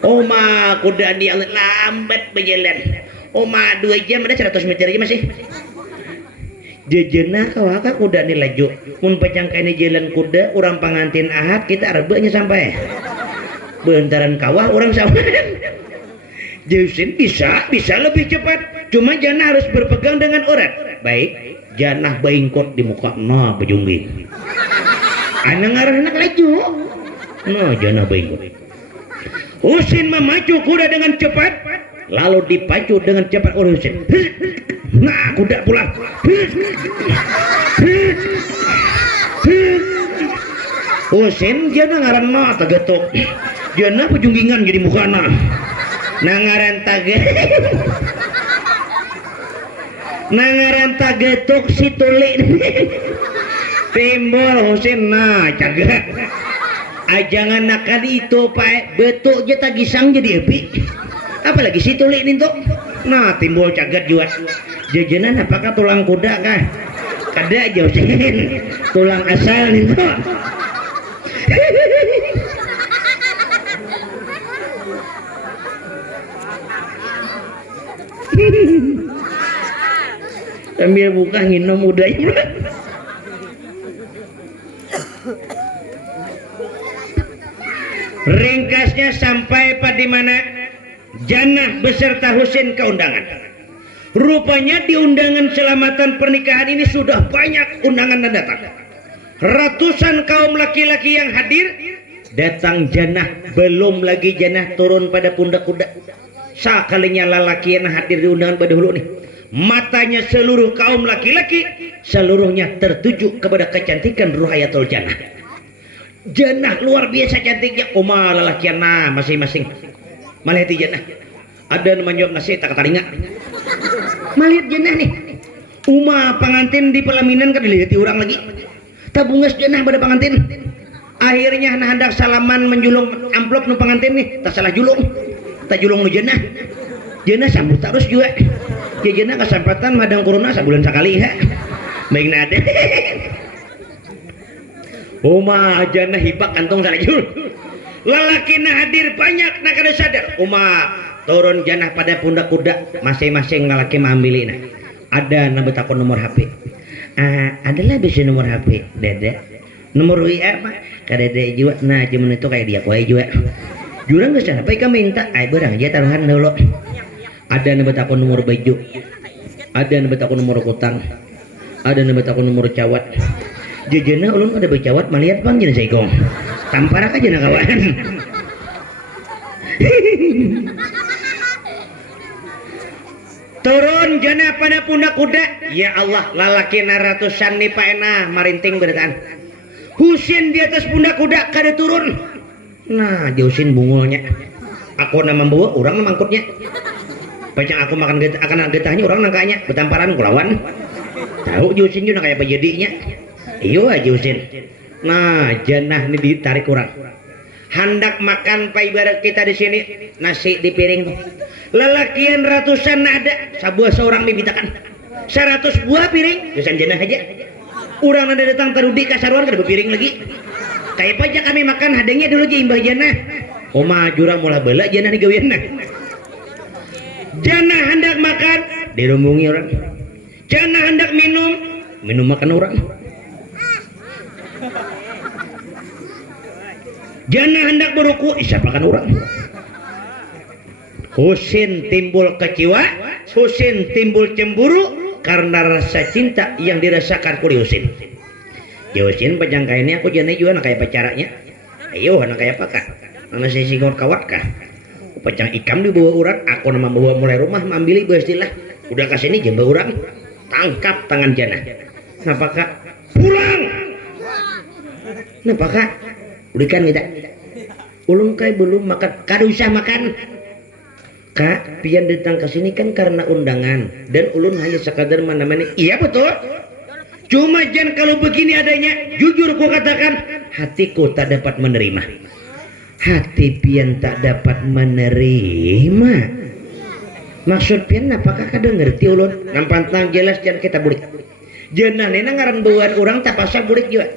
Oma kuda dia lambat berjalan Oma 2 jam ada 100 meter aja masih jejena kawaka kuda ni laju mun pacangkai ni jalan kuda orang pengantin ahad kita arbanya sampai bentaran kawah orang sama Husin bisa lebih cepat cuma Janah harus berpegang dengan urat baik Janah baingkot di muka nah bejungging anak ngarah anak laju nah Janah baingkot Husin memacu kuda dengan cepat lalu dipacu dengan cepat oleh Husin. Nah, kuda pulang. Husin jana ngaran mah tagetok. Jana pejunggingan jadi mukana. Nangaran tagetok si tuli. Timbul Husin nah caget. Ajangan nakal itu Pak betuk je tagisang jadi epi. Apalagi si tuli ini tuh. Nah timbul caget juga. Jajanan apakah tulang kuda kah? Kada aja Husin. Tulang asal nih tuh. Sambil buka nginum mudanya. Ringkasnya sampai pada mana Janah beserta Husin ke undangan. Rupanya di undangan selamatan pernikahan ini sudah banyak undangan yang datang. Ratusan kaum laki-laki yang hadir. Datang Janah, belum lagi Janah turun pada pundak kuda. Sekalinya lelaki yang hadir di undangan pada hulu nih. Matanya seluruh kaum laki-laki seluruhnya tertuju kepada kecantikan Ruhayatul Janah. Janah luar biasa cantiknya. Oma lelaki nah masing-masing. Malihati Janah. Ada namanya nasi tak kataringa. Malihat Janah nih. Uma pengantin di pelaminan kan dilihati orang lagi. Tabungas Janah pada pengantin. Akhirnya nah hendak salaman menjulung amplop nu pengantin nih. Tak salah julung. Tak julung nu Janah. Janah sambut terus juga. Ya Janah kesempatan madang corona sebulan sekali ya. Baik nade. Uma Janah hibak kantong salajul. Lalaki na hadir banyak nak kada sadar. Uma turun Janah pada pundak kuda. Masing-masing lalaki mengambilina. Ada nama takon nomor HP. Adalah bisa nomor HP Dede. Nomor WA apa? Kadede juga. Nah cuman itu kayak dia kowe juga. Jurang ke sana. Baik kami minta. Berang aja taruhan dulu. Ada nama takon nomor baju. Ada nama takon nomor kutang. Ada nama takon nomor cawat. Jejana ulun ada bercawat melihat bang jenis segong. Tamparak aja nak kawan. Turun Janah pada pundak kuda. Ya Allah, lalaki na ratusan nih Pak Ena marinting beratan. Husin di atas pundak kuda kada turun. Nah, Husin bungulnya. Aku nama membawa orang mangkutnya. Pacang aku makan akan getahnya orang nangkanya betamparan kulawan. Tahu Husin juga kayak apa jadinya. Iyo aja Husin. Nah, Janah ini ditarik kurang. Hendak makan Pak ibarat kita di sini nasi di piring. Lelakian ratusan ada. Sebuah seorang bibitakan. 100 buah piring. Husin Janah aja. Orang ada datang terudi kasaruan kada berpiring lagi. Kayak pajak kami makan hadengnya dulu aja imbah Janah. Oma jurang mula bela Janah nih gawian nah. Janah hendak makan dirombongi orang. Janah hendak minum makan orang. Janah hendak beruku isapakan orang. Husin timbul kecewa, Husin timbul cemburu karena rasa cinta yang dirasakan oleh Husin. Ya Husin pajang kainnya aku Janah juga nak kayak pacaranya. Ayo anak kayak apa kak? Anak saya singgur kawat kah? Pajang ikam di bawah orang, aku nama bawa mulai rumah mambili bestilah. Udah kasih ini jembah orang, tangkap tangan Janah. Kenapa kak? Pulang. Kenapa kak? Udikan kita. Ulun kai belum makan, kada usah makan. Kak, pian datang ke sini kan karena undangan dan ulun hanya sekadar mana-mana. Iya betul. Cuma Jan kalau begini adanya, jujur ku katakan, hatiku tak dapat menerima. Hati pian tak dapat menerima. Maksud pian apakah kada ngerti ulun? Nampantang jelas Jan kita bulik. Janah nena ngaran bawaan orang tak pasal bulik juga.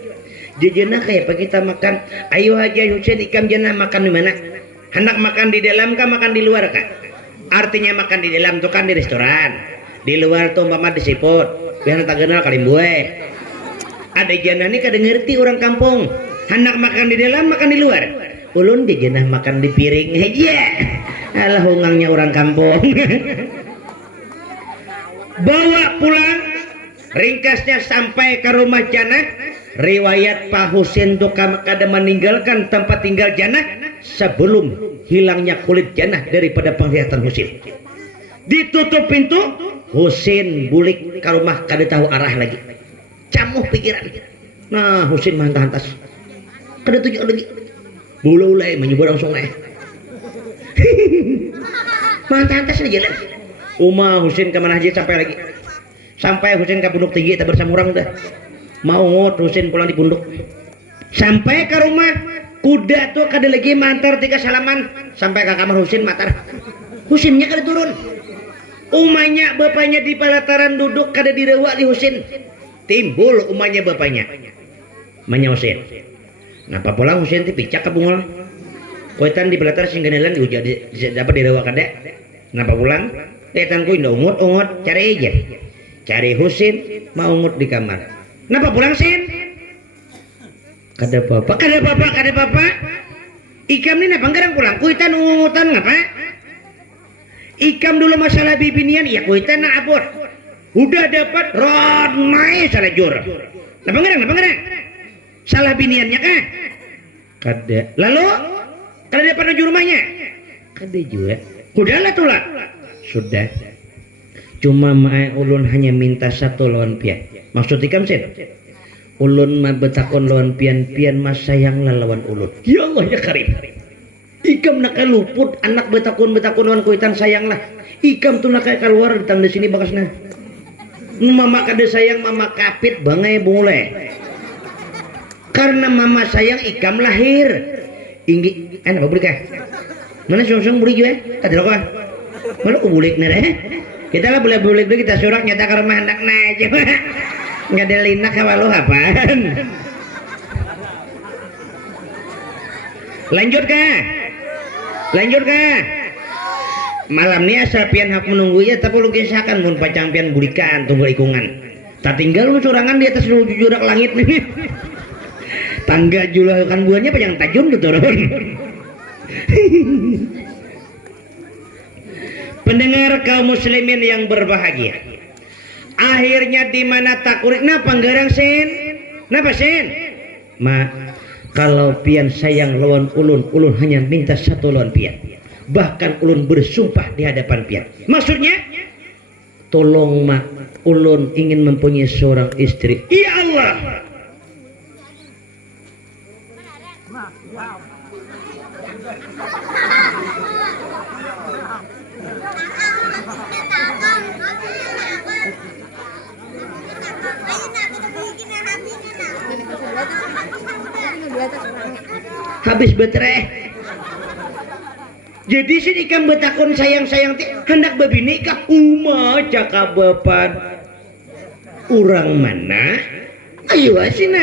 Janah kayak apa kita makan? Ayo aja Husin ikam Janah makan di mana? Hendak makan di dalam kah makan di luar kah? Artinya makan di dalam tuh kan di restoran. Di luar tuh mama disiput. Biar tak kenal kali buah. Ada Janah nih kada ngerti orang kampung. Hendak makan di dalam makan di luar. Ulun di Janah makan di piring. Iya. Alah hungangnya orang kampung. Bawa pulang. Ringkasnya sampai ke rumah Janah. Riwayat Pak Husin tuh kada meninggalkan tempat tinggal Janah sebelum hilangnya kulit jannah daripada penglihatan Husin. Ditutup pintu, Husin bulik ke rumah kada tahu arah lagi. Camuh pikiran. Nah, Husin mah hantas. Kada tujuh lagi. Bulu-ulai menyebut langsung naik. Hantas di jalan. Husin ke mana aja sampai lagi. Sampai Husin ke punduk tinggi tak bersama orang dah. Mau ngot Husin pulang di punduk. Sampai ke rumah, kuda tuh kada lagi mantar tiga salaman. Sampai ke kamar Husin matar. Husinnya kada turun. Umanya bapaknya di pelataran duduk kada direwa di Husin. Timbul umanya bapaknya. Manya Husin. Napa pulang Husin ti picak ke bungol. Kuitan di pelataran singganelan diuja dapat direwa kada. Napa pulang? Detan kuy ungut cari aja. Cari Husin mau ungut di kamar. Napa pulang Sin? Kada apa-apa. Ikam ni napa ngarang pulang? Kuitan ungutan ngapa? Ikam dulu masalah bibinian, ya kuitan nak abot. Udah dapat rod mai salah jur. Napa ngarang? Salah biniannya kah? Kada. Lalu kada dapat jur rumahnya? Kada juga. Udahlah tulah. Sudah. Cuma mae ulun hanya minta satu lawan pian. Maksud ikam Sin? Ulun mah betakon lawan pian mas sayang lawan ulun. Ya Allah ya Karim. Ikam nak luput anak betakon lawan kuitan sayang lah. Ikam tuh nak keluar datang di sini bakasna. Mama kada sayang mama kapit bangai boleh. Karena mama sayang ikam lahir. Inggi apa beli kah? Mana sungsung beli juga? Tadi rokok. Malu ubulik nih. Kita lah boleh kita surak nyata ke rumah anak aja. Nggak ada linak apa lu apaan? Lanjut kah? Malam ini asal pian hak menunggu ya, tapi lu kisahkan mun pacang pian bulikan tunggu ikungan. Tak tinggal lu surangan di atas jurak langit nih. Tangga julakan buahnya pacang tajun tuh turun. Pendengar kaum muslimin yang berbahagia. Akhirnya di mana takurik napa nggarang Sin? Napa Sin? Kalau pian sayang lawan ulun hanya minta satu lawan pian. Bahkan ulun bersumpah di hadapan pian. Maksudnya tolong ulun ingin mempunyai seorang istri. Ya Allah. Habis betereh. Jadi sih ikam betakon sayang ti hendak babini kah cakabapan urang mana? Ayo asina.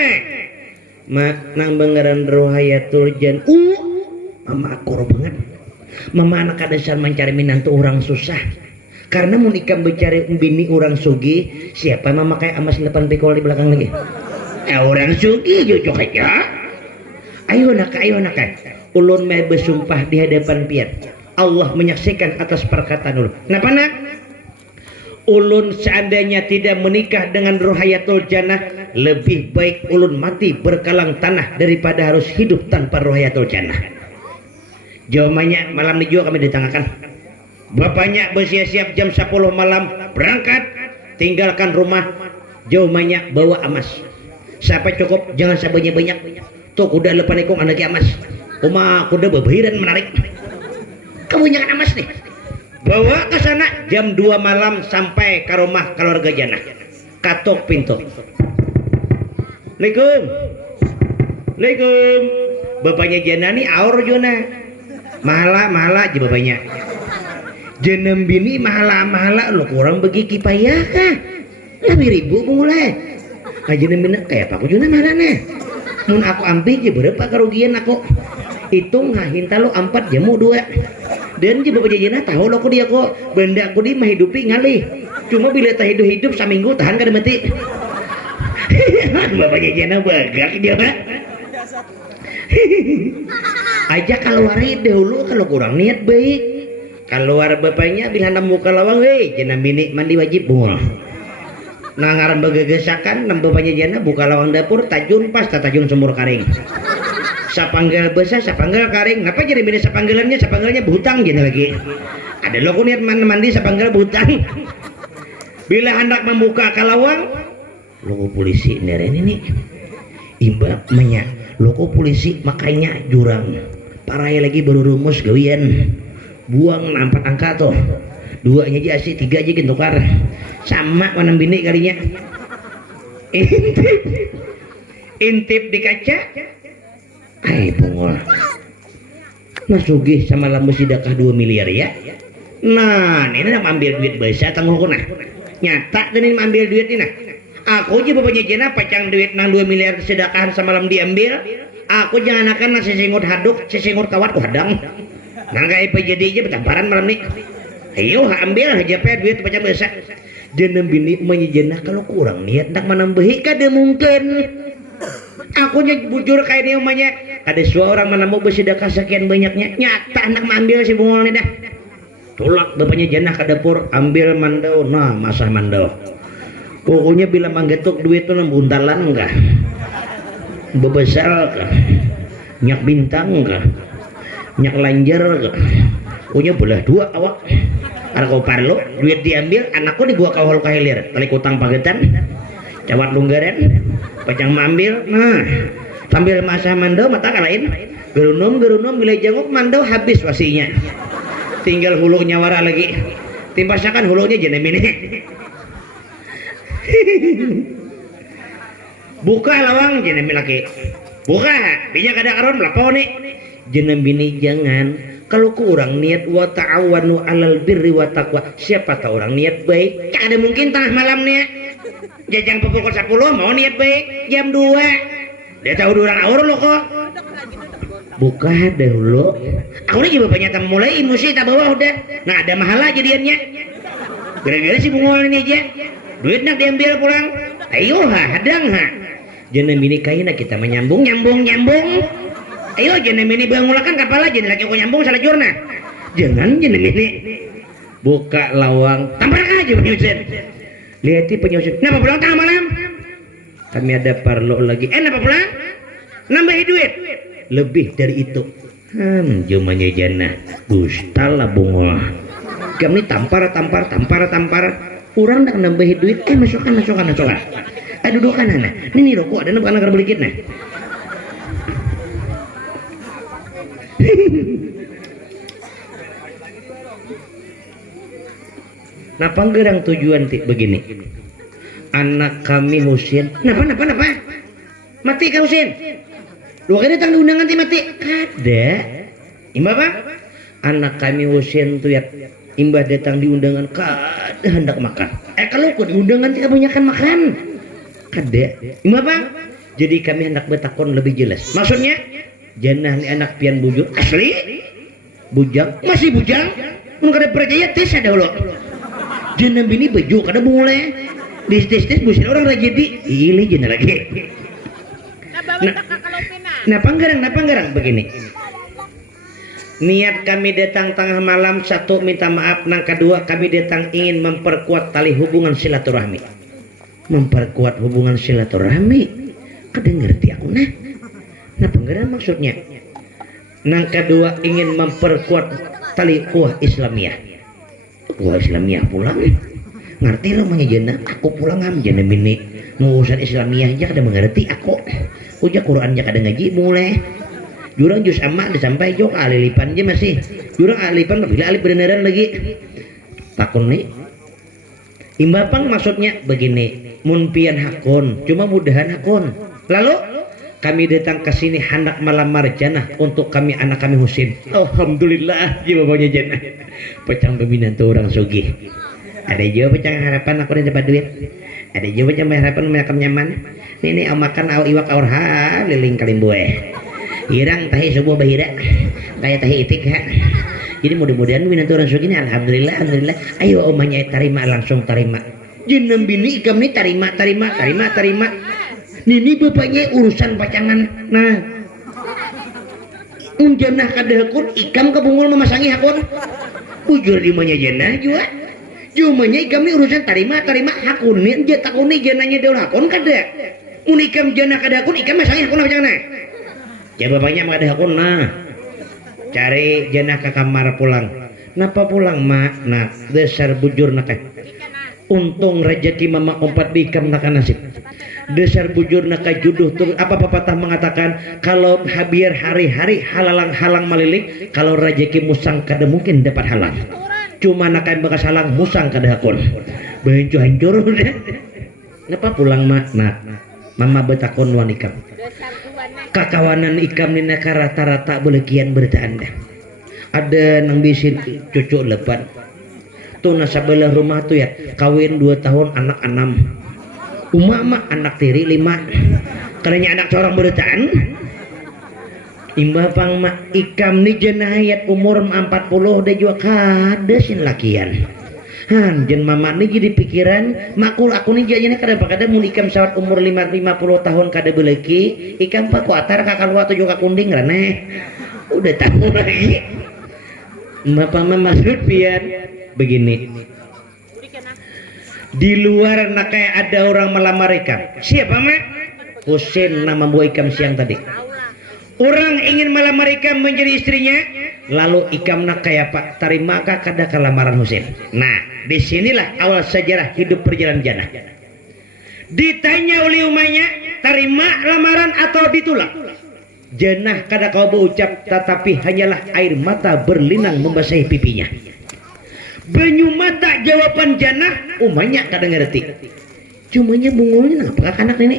Nang bangaran rohayatul jan. Mama akor banget. Mama anak kadasan mencari minantu orang susah. Karena mun ikam mencari bini orang sugi, siapa mama kayak amas depan pikol di belakang lagi? Orang sugi jujur aja. Ayo nak. Ulun mai bersumpah di hadapan pian. Allah menyaksikan atas perkataan ulun. Napa nak? Ulun seandainya tidak menikah dengan rohayatul jannah, lebih baik ulun mati berkalang tanah daripada harus hidup tanpa rohayatul jannah. Jawabannya malam ini juga kami ditangakan. Bapaknya bersiap-siap jam 10 malam berangkat, tinggalkan rumah. Jawabannya bawa amas. Sampai cukup, jangan sebanyak-banyak. Tuh kuda lepan ikung anak amas. Kuda bebehiran menarik. Kamu jangan amas nih. Bawa ke sana jam 2 malam sampai ke rumah keluarga jannah. Katok pintu. Assalamualaikum. Bapaknya jannah nih aur jona. Mahala aja bapaknya. Jenem bini mahala lo kurang bagi kipayah kah? Lebih ribu mulai. Jenem bini kayak apa aku jona mahala nih. Mun aku ambil je berapa kerugian aku. Hitung ngahinta lo 4 jamu 2. Dan je bapak jajana tahu lo aku dia kok benda aku di mah hidupi ngalih. Cuma bila tak hidup saminggu tahan kada mati. Bapak jajana bagak dia pak. Aja keluarin dahulu kalau kurang niat baik. Keluar bapaknya bila muka lawang, jenam bini mandi wajib bunga. Nangaran bagagesakan nam bapaknya jana buka lawang dapur tajun pas tajun sumur karing. sapanggal besar sapanggal karing ngapa jadi beda sapanggalnya berhutang gini lagi ada lo ku niat mandi sapanggal berhutang bila hendak membuka kalawang lo polisi neren ini imba menya lo polisi makanya jurang parai lagi baru rumus gawian buang nampak angka tuh duanya aja asli tiga aja gitu tukar sama mana bini kalinya intip di kaca ay bungol nasugih sama lambu sidakah 2 miliar ya nah ini nak ambil duit besar tangguh nah nyata dan ini ambil duit ini nah aku aja bapaknya jena pacang duit nang 2 miliar sedekahan semalam diambil aku jangan akan nasi singut haduk sesingut kawat ku hadang nah kayak jadi aja betamparan malam nih ayo ambil aja pe duit pacang besar jeneng bini menyejena kalau kurang niat nak menambahi kada mungkin aku bujur kayak dia umanya ada seorang menambah bersedekah sekian banyaknya nyata anak mengambil si bungol nih dah tulak bapaknya jenah ke dapur ambil mandau nah masa mandau pokoknya bila manggetuk duit itu buntalan enggak bebesar enggak nyak bintang enggak nyak lanjar enggak pokoknya belah dua awak ada kau parlo duit diambil anakku dibuat kau hol kahilir kali utang pagetan cawat lunggaran pacang mambil nah sambil masa mandau mata kalain gerunum bila janguk mandau habis wasinya tinggal hulunya wara lagi timpasakan hulunya jenem ini buka lawang jenem lagi buka binya kada karon melapau nih jenem bini jangan kalau kurang niat wa ta'awanu alal birri wa taqwa siapa tahu orang niat baik ada mungkin tengah malam nih jajang pukul 10 mau niat baik jam 2 dia tahu orang awur lo kok buka dahulu aku lagi bapaknya tak mulai emosi tak bawa udah nah ada mahala jadiannya gara-gara si bungol ini aja duit nak diambil pulang ayo hadang jenem ini kaina kita menyambung nyambung ayo jenem ini bangulakan kapal aja lagi aku nyambung salah jurna jangan jenem ini buka lawang tampar aja penyusun lihat penyusun kenapa pulang tengah malam kami ada parlo lagi kenapa pulang nambahin duit lebih dari itu jumanya jana gustala bungol kami tampar orang nak nambahin duit masukkan dudukan anak ini rokok ada bukan agar belikit nah napa gerang tujuan begini anak kami Husin napa mati kau Husin dua kali datang diundangan ti mati kada imbah apa anak kami Husin tuh ya imbah datang diundangan kada hendak makan kalau kau diundangan ti kebanyakan makan kada imbah apa jadi kami hendak bertakon lebih jelas maksudnya janah ni anak pian bujur asli bujang masih bujang mun kada percaya tes ada ulo janah bini baju kada boleh tes busin orang rajidi ini janah lagi napa nggarang begini niat kami datang tengah malam satu minta maaf nang kedua kami datang ingin memperkuat tali hubungan silaturahmi kada ngerti aku nah penggeran maksudnya nang kedua ingin memperkuat tali kuah Islamiyah pulang ngerti lo mengejenah aku pulang jana mini ngurusan Islamiyah aja kada mengerti aku uja Quran aja kada ngaji mulai jurang jus amak disampai jok alilipan aja masih jurang alilipan bila alip beneran lagi takun nih imbapang maksudnya begini mun pian hakun cuma mudahan hakun lalu kami datang ke sini hendak melamar janah untuk kami anak kami Husin alhamdulillah jiwa bapaknya janah pecang pembinaan tuh orang sugih ada juga pecang harapan aku dapat duit ada juga pecang harapan mereka nyaman ini makan au iwak aur liling kalimboe irang tahi sebuah bahira kayak tahi itik jadi mudah-mudahan minat orang sugih ini alhamdulillah ayo omanya terima langsung terima jeneng bini ikam nih terima ini bapaknya urusan pacangan nah unjanah kada hakun ikam kebungul memasangi hakun bujur di mana jenah juga jumanya ikam nih urusan terima hakun nih takun nih jenahnya deul hakun kada mun ikam jenah kada hakun ikam masangi hakun pacangan Ya bapaknya mah ada hakun nah. Cari jenah ke kamar pulang. Napa pulang mak? Nah, dasar bujur nak. Untung rezeki mama ompat dikam nak nasib. Dasar bujur nak juduh tuh apa pepatah mengatakan kalau biar hari-hari halang malilik, kalau rezeki musang kada mungkin dapat halang. Cuma nak bekas halang musang kada hakun. Beuncu hancur deh. Napa pulang mak? Nah, mama betakon wan ikam. Kakawanan ikam ni naka rata-rata boleh kian bertanda. Ada nang bisin cucu lebat. Tuh nasabelah rumah tuh ya kawin 2 tahun anak 6. Mak anak tiri 5. Karena anak seorang bertaan. Imbah pang mak ikam ni jenayat umur 40 dia juga kadesin lakian. Jen mama ni jadi pikiran makul aku ni jadinya kadang-kadang mun ikam sawat umur 50 tahun kada beleki ikam pak kuatar kakak luar tujuh kakunding raneh udah tahu lagi bapak maksud pian begini di luar nak kayak ada orang melamar ikam siapa mak Husin nama buah ikam siang tadi orang ingin melamar ikam menjadi istrinya lalu ikam nak kayak pak terima kah kada kelamaran Husin. Nah disinilah awal sejarah hidup perjalanan Janah. Ditanya oleh umanya terima lamaran atau ditolak. Janah kada kau berucap tetapi hanyalah air mata berlinang membasahi pipinya. Banyu mata jawaban Janah umanya kada ngerti. Cumanya bungulnya apakah anak ini?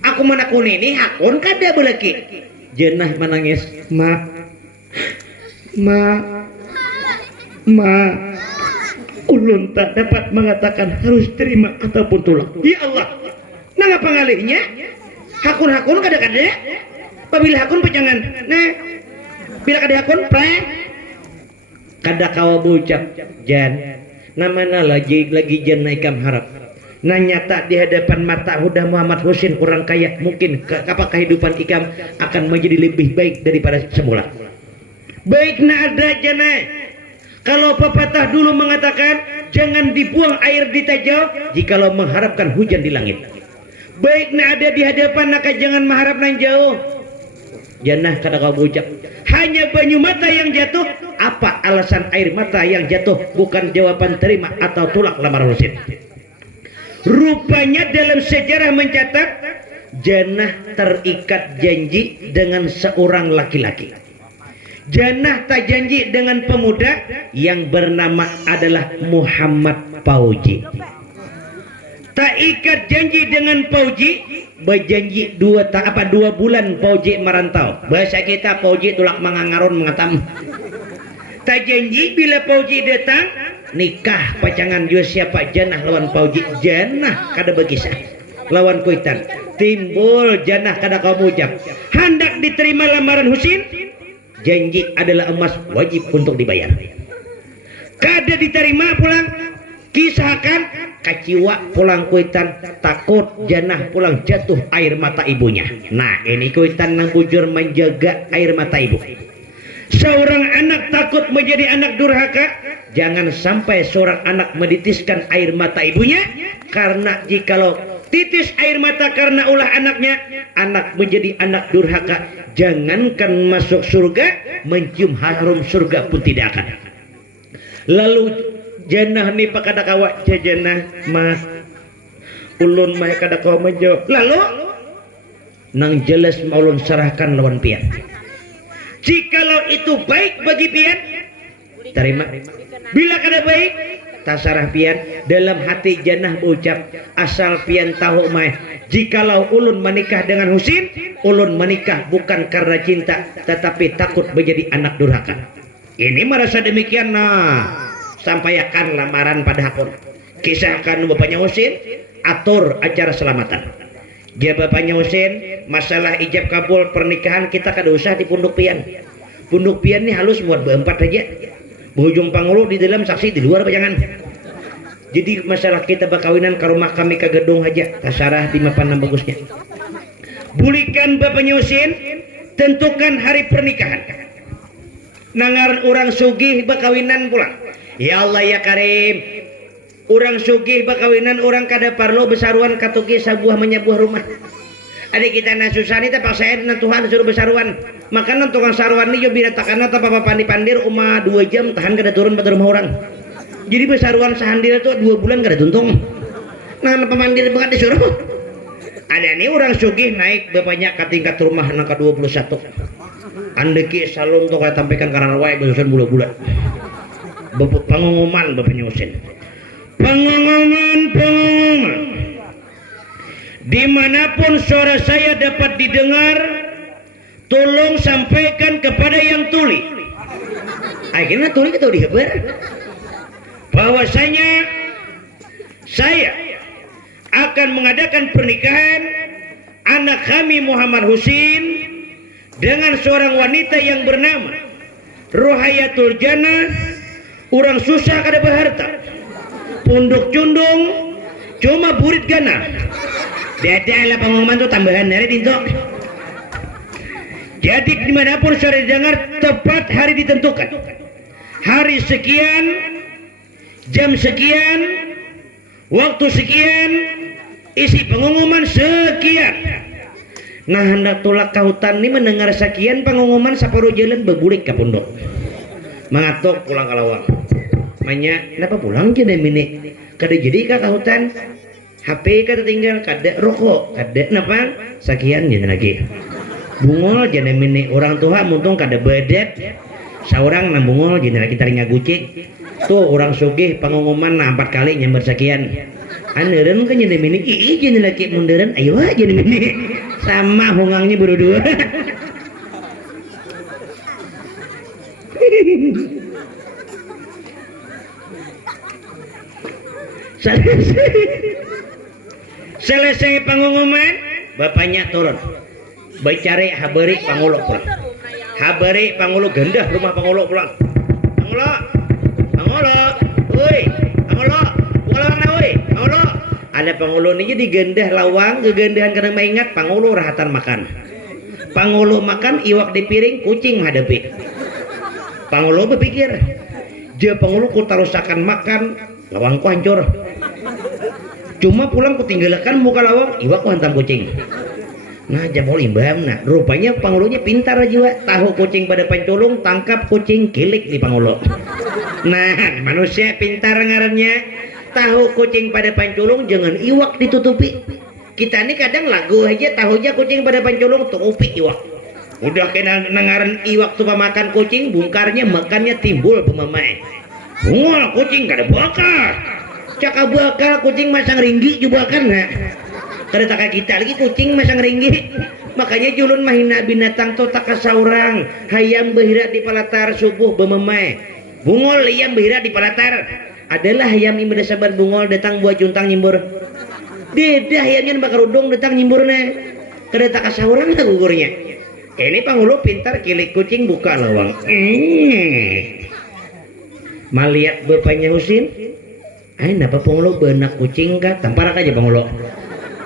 Aku menakun ini hakun kada beleki. Janah menangis ma ulun tak dapat mengatakan harus terima ataupun tolak. Ya Allah, nang apa ngalihnya? Hakun kada-kada. Apabila hakun pejangan, nah, bila kada hakun pre, kada kau bucap jan. Namana lagi jan naikam harap. Nah nyata di hadapan mata Huda Muhammad Husin orang kaya mungkin apa kehidupan ikam akan menjadi lebih baik daripada semula. Baik na ada janai. Kalau pepatah dulu mengatakan jangan dibuang air di tajau jikalau mengharapkan hujan di langit. Baik na ada di hadapan maka jangan mengharap nan jauh. Janah kada kau ucap. Hanya banyu mata yang jatuh. Apa alasan air mata yang jatuh bukan jawaban terima atau tolak lamar Husin. Rupanya dalam sejarah mencatat Janah terikat janji dengan seorang laki-laki. Janah tak janji dengan pemuda yang bernama adalah Muhammad Pauji. Tak ikat janji dengan Pauji, berjanji 2 bulan Pauji merantau. Bahasa kita Pauji tulak mangangaron mengatam. Tak janji bila Pauji datang nikah pacangan juga siapa Janah lawan Pauji. Janah kada berkisah lawan Kuitan. Timbul Janah kada kau ucap. Hendak diterima lamaran Husin. Janji adalah emas wajib untuk dibayar. Kada diterima pulang kisahkan kaciwa pulang Kuitan takut Janah pulang jatuh air mata ibunya. Nah ini Kuitan nang bujur menjaga air mata ibu. Seorang anak takut menjadi anak durhaka. Jangan sampai seorang anak menitiskan air mata ibunya. Karena jikalau titis air mata karena ulah anaknya, anak menjadi anak durhaka. Jangankan masuk surga, mencium harum surga pun tidak akan. Lalu Janah ni pak kada kawa Janah mah ulun mah kada kawa menjawab. Lalu nang jelas maulun serahkan lawan pian. Jikalau itu baik bagi pian, terima. Bila kada baik, tasarah pian. Dalam hati Janah berucap, asal pian tahu mah, jikalau ulun menikah dengan Husin, ulun menikah bukan karena cinta, tetapi takut menjadi anak durhaka. Ini merasa demikian. Nah, sampaikan lamaran pada hakun. Kisahkan bapaknya Husin, atur acara selamatan. Dia bapaknya Husin, masalah ijab kabul pernikahan kita kada usah di punduk pian. Punduk pian ni halus buat berempat saja. Berhujung pangulu di dalam, saksi di luar jangan. Jadi masalah kita berkawinan ke rumah kami ke gedung aja. Tasarah di mapan bagusnya. Bulikan bapaknya Husin, tentukan hari pernikahan. Nangaran orang sugih berkawinan pulang. Ya Allah ya Karim. Orang sugih berkawinan orang kada parlo besaruan katuki sabuah menyabuah rumah. Adik kita na susah nih tak paksa na Tuhan suruh besaruan. Makanan tukang saruan nih yo bina takana tak apa pandi-pandir uma 2 jam tahan kada turun pada rumah orang. Jadi besaruan sahandir itu 2 bulan kada tuntung. Nah pemandir banget disuruh. Ada nih orang sugih naik bapaknya ke tingkat rumah nang ke-21. Andeki salung tuh kayak tampaikan karena wae besusan bulan-bulan. Pengumuman bapaknya Husin. Pengumuman. Dimanapun suara saya dapat didengar, tolong sampaikan kepada yang tuli. Akhirnya tuli kita dihabar bahwasanya saya akan mengadakan pernikahan anak kami Muhammad Husin dengan seorang wanita yang bernama Rohayatul Jannah. Orang susah kada berharta, punduk cundung, cuma burit gana. Beda lah pengumuman tuh tambahan dari dinto. Jadi dimanapun suara dengar, tepat hari ditentukan. Hari sekian, jam sekian, waktu sekian, isi pengumuman sekian. Nah hendak tolak kautan ini mendengar sekian pengumuman saparuh jalan bebulik ke pondok. Mengatok pulang ke lawang. Manya, kenapa pulang jadi mini? Kada jadi kah kautan? HP kada tinggal, kada rokok, kada napa? Sekian jadi lagi. Bungol jadi mini orang tua muntung kada bedet. Seorang nang bungol jadi lagi taringnya gucik. Tuh orang sugih pengumuman 4 kali nyamber sekian. Anderan kan jadi mini jadi lagi munduran. Ayo jadi mini. Sama hongangnya berdua. Selesai pengumuman, bapaknya turun. Bicari habari pangulok pulang. Habari pangulok gendah rumah pangulok pulang. Pangulok, woi, pangulok, pulang na woi, pangulok. Ada pangulok ini jadi gendah lawang, gegendahan karena mengingat pangulok rahatan makan. Pangulok makan iwak di piring, kucing menghadapi. Pangulok berpikir, dia pangulok ku tarusakan makan, lawangku hancur. Cuma pulang ku tinggalkan muka lawang, iwak ku hantam kucing. Nah jamol imbam, nah rupanya panguluknya pintar aja, tahu kucing pada panculung, tangkap kucing kilik di panguluk. Nah manusia pintar ngarannya, tahu kucing pada panculung jangan iwak ditutupi. Kita ini kadang lagu aja tahu aja kucing pada panculung tutupi iwak. Udah kena nengaran iwak tuh makan kucing, bungkarnya makannya timbul pemamai. Bungol kucing kada bakar. Caka bakal kucing masang ringgi juga kan nah. Kada taka kita lagi kucing masang ringgi. Makanya julun mahina binatang to taka saurang. Hayam behira di palatar subuh bememai. Bungol hayam behira di palatar. Adalah hayam imeda sabar bungol datang buat juntang nyimbur. Beda hayamnya bakar udung datang nyimburna. Kada taka saurang lah gugurnya. Ini pangulu pintar kilik kucing buka lawang. Malihat bapaknya Husin. Ay, napa pangulu benak kucing kah? Tamparak aja pangulu.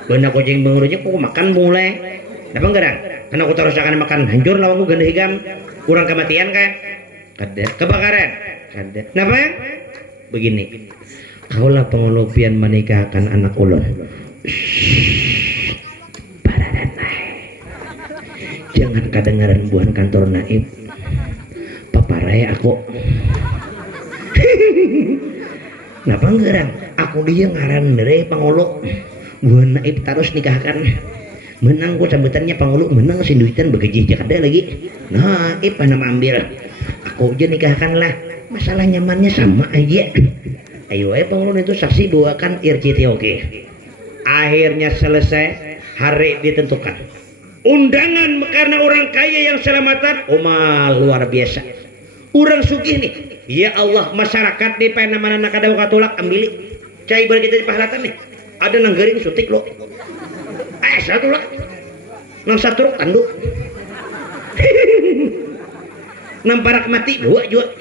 Benak kucing pengurunya kok makan mulai. Napa enggak? Karena aku terus akan makan hancur lawangku ganda higam. Kurang kematian kah? Kada. Kebakaran? Kada. Napa? Begini. Kaulah pangulu pian menikahkan anak ulun. Jangan kedengaran buan kantor naib. Paparai aku. Napa ngerang? Aku dia ngaran dari pangolo. Buan naib terus nikahkan. Menang ku sambutannya pangolo, menang sinduitan begaji jakada lagi. Naib nama ambil. Aku aja nikahkan lah. Masalah nyamannya sama aja. Ayo pangolo itu saksi bawakan RCT oke. Akhirnya selesai, hari ditentukan. Undangan karena orang kaya yang selamatan, luar biasa. Orang sugih nih, ya Allah masyarakat di mana nak ada wakatulak ambil, cai bar kita di pahalatan nih, ada nang garing sutik lo, satu lah, nang satu tanduk, nang parak mati 2 juga,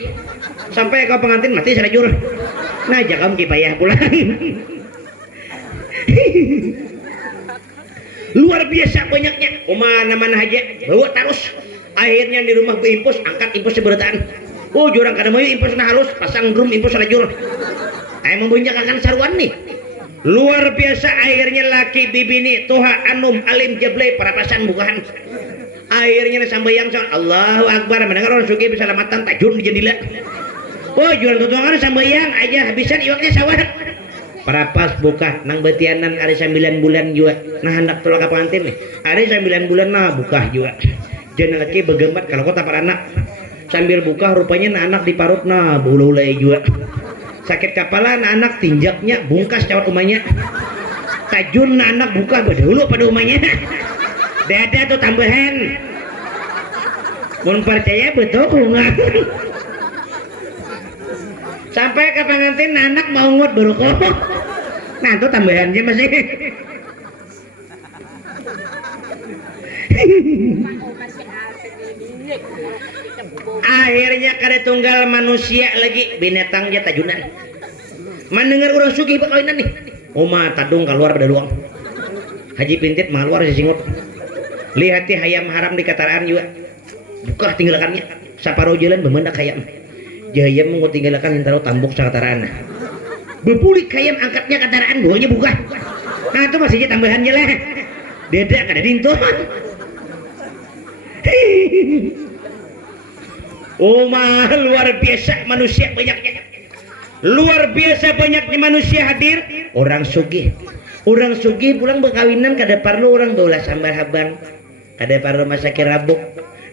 sampai kau pengantin mati serajur, nah jangan kipayah pulang. Luar biasa banyaknya, mana aja bawa terus. Akhirnya di rumah impus, angkat impus seberataan. Oh jurang kada mau impus na halus, pasang drum impus rajul. Ay membunyak akan saruan nih. luar biasa airnya laki bibini toha anum alim jeble parapasan bukan airnya sambayang Allahu Akbar mendengar orang sugih bisa lamatan tajun di jendela oh jual tutuangan sambayang aja habisan iwaknya sawah parapas buka nang betianan ada 9 bulan juga nah hendak tolak ke pengantin nih ada 9 bulan nah buka juga jangan lagi begemat kalau kota para anak sambil buka rupanya nah anak diparut nah bulu-ulai juga sakit kepala anak tinjaknya bungkas cawat umanya tajun anak buka berdahulu pada umanya dada tuh tambahan mun percaya betul nggak sampai ke pengantin anak mau ngut berukuk nah tuh tambahannya masih akhirnya kada tunggal manusia lagi binatangnya tajunan mendengar orang sugih bakawinan nih oma tadung keluar pada luang haji pintit maluar si singut lihat hayam haram di kataraan juga buka tinggalkannya saparo jalan bemendak hayam jayam mau tinggalkan yang taruh tambuk kataraan bepulik hayam angkatnya kataraan buahnya buka nah itu masih aja tambahannya lah dedak kada dinton Oma luar biasa manusia banyaknya luar biasa banyaknya manusia hadir orang sugih pulang berkawinan kada perlu orang dola sambar habang kada perlu masak rabuk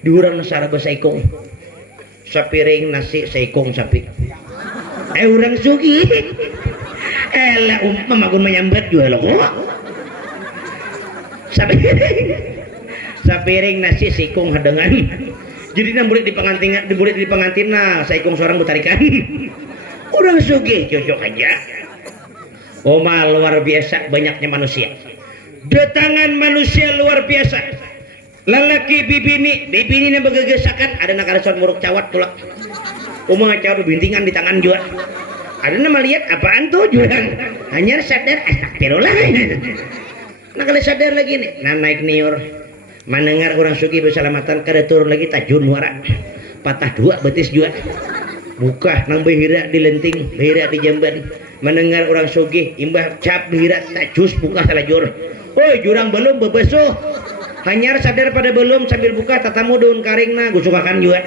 diurang nusara saikong sapiring nasi saikong sapi orang sugih elah mamagun menyambat juga loh sapiring nasi saikong hadangan jadi na murid di pengantin nah saikong seorang butarikan orang sugih cocok aja oma luar biasa banyaknya manusia datangan manusia luar biasa lalaki bibini na begegesakan ada nak karason muruk cawat pula oma cawat bintingan di tangan juga ada na melihat apaan tuh juga hanya sadar astagfirullah nah kalau sadar lagi nih nah naik niur mendengar orang sugih bersalamatan kada turun lagi tajun wara patah dua betis juga buka nang behira di lenting behira di jamban mendengar orang sugih imbah cap behira tajus buka salajur oi jurang belum bebesuh hanyar sadar pada belum sambil buka tatamu daun karingna gusukakan juga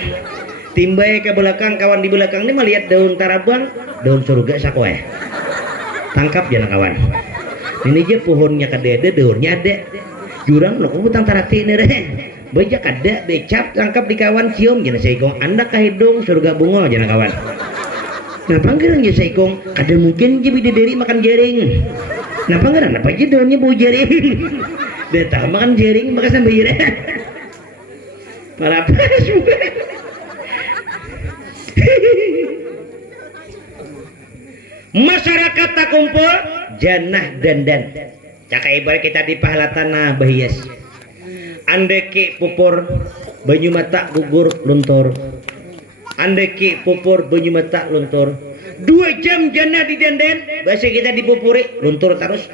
timbai ke belakang kawan di belakang ini melihat daun tarabang daun surga sakoe tangkap jangan kawan ini aja pohonnya kadede daunnya ada jurang lo kubutang tarati nere bejak ada becap tangkap di kawan cium jangan saikong anda kahidung surga bungo jangan kawan nah panggilan ya saikong ada mungkin jadi dari makan jaring nah panggilan apa aja daunnya bau jaring datang makan jaring maka sampai jaring para apa juga masyarakat tak kumpul janah dandan caka ibarat kita di pahala tanah bahias andeki pupur banyu mata gugur luntur andeki pupur banyu mata luntur 2 jam jana di denden bahasa kita dipupuri luntur terus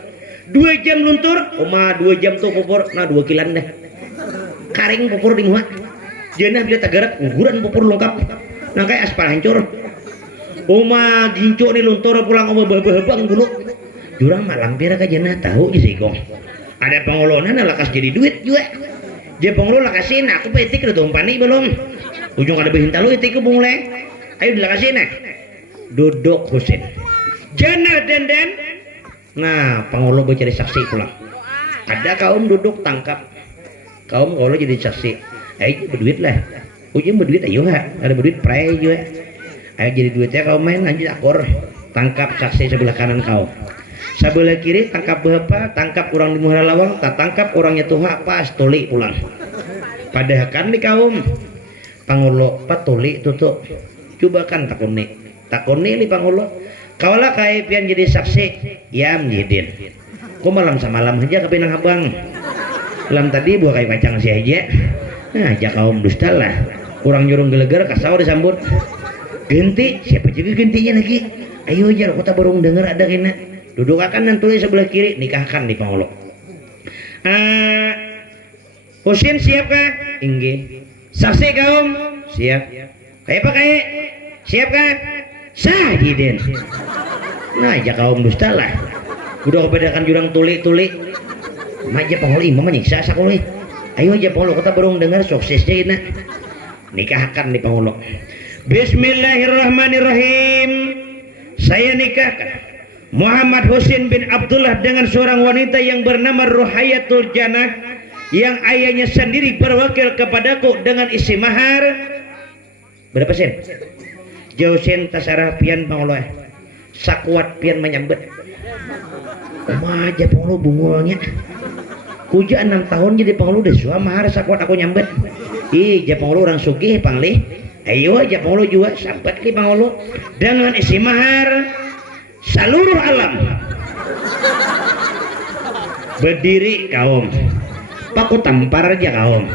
2 jam luntur oma 2 jam tuh pupur nah 2 kilan dah karing pupur di muat jana bila tagarak guguran pupur lengkap nah kayak aspal hancur oma gincu nih luntur pulang oma babang dulu jurang malam pira ka jana tahu je sikong ada pengolonan lakas jadi duit juga je pengolo lakasin aku petik udah tumpani belum ujung ada behinta lu itik mulai ayo dilakasin duduk Husin jana dandan nah pengolo bercari saksi pulang ada kaum duduk tangkap kaum kalau jadi saksi ayo berduit lah ujung berduit ayo ada berduit pray juga ayo jadi duitnya kau main lanjut akor tangkap saksi sebelah kanan kau sebelah kiri tangkap berapa tangkap orang di muara lawang tak tangkap orangnya tuha pas tuli pulang padahal kan di kaum pangulo patuli tutup coba kan takoni li pangulo kaulah kai pian jadi saksi yam jidin ku malam samalam aja ke Pinang Abang lam tadi buah kai pacang si aja nah aja kaum dusta lah kurang nyurung geleger kasau disambut genti siapa juga gentinya lagi ayo aja kota burung denger ada kena duduk akan dan tulis sebelah kiri nikahkan di Pangolo Husin siap kah? Inggi saksi kaum siap kayak apa kayak siap kah? Sah jidin nah aja kaum dusta lah udah kebedakan jurang tuli maja pangulu imam menyiksa sakulu ayo aja pangulu kita berung dengar suksesnya ini nikahkan di pangulu. Bismillahirrahmanirrahim. Saya nikahkan Muhammad Husin bin Abdullah dengan seorang wanita yang bernama Ruhayatul Jannah yang ayahnya sendiri berwakil kepadaku dengan isi mahar berapa sen? Jauh sen tasarah pian pangulu sakuat pian menyambet aja pangulu bungulnya kuja 6 tahun jadi pangulu deh suam mahar sakuat aku nyambet ih ja pangulu orang sugih panglih ayo aja pangulu juga sampai di pangulu dengan isi mahar seluruh alam berdiri kaum paku tampar aja kaum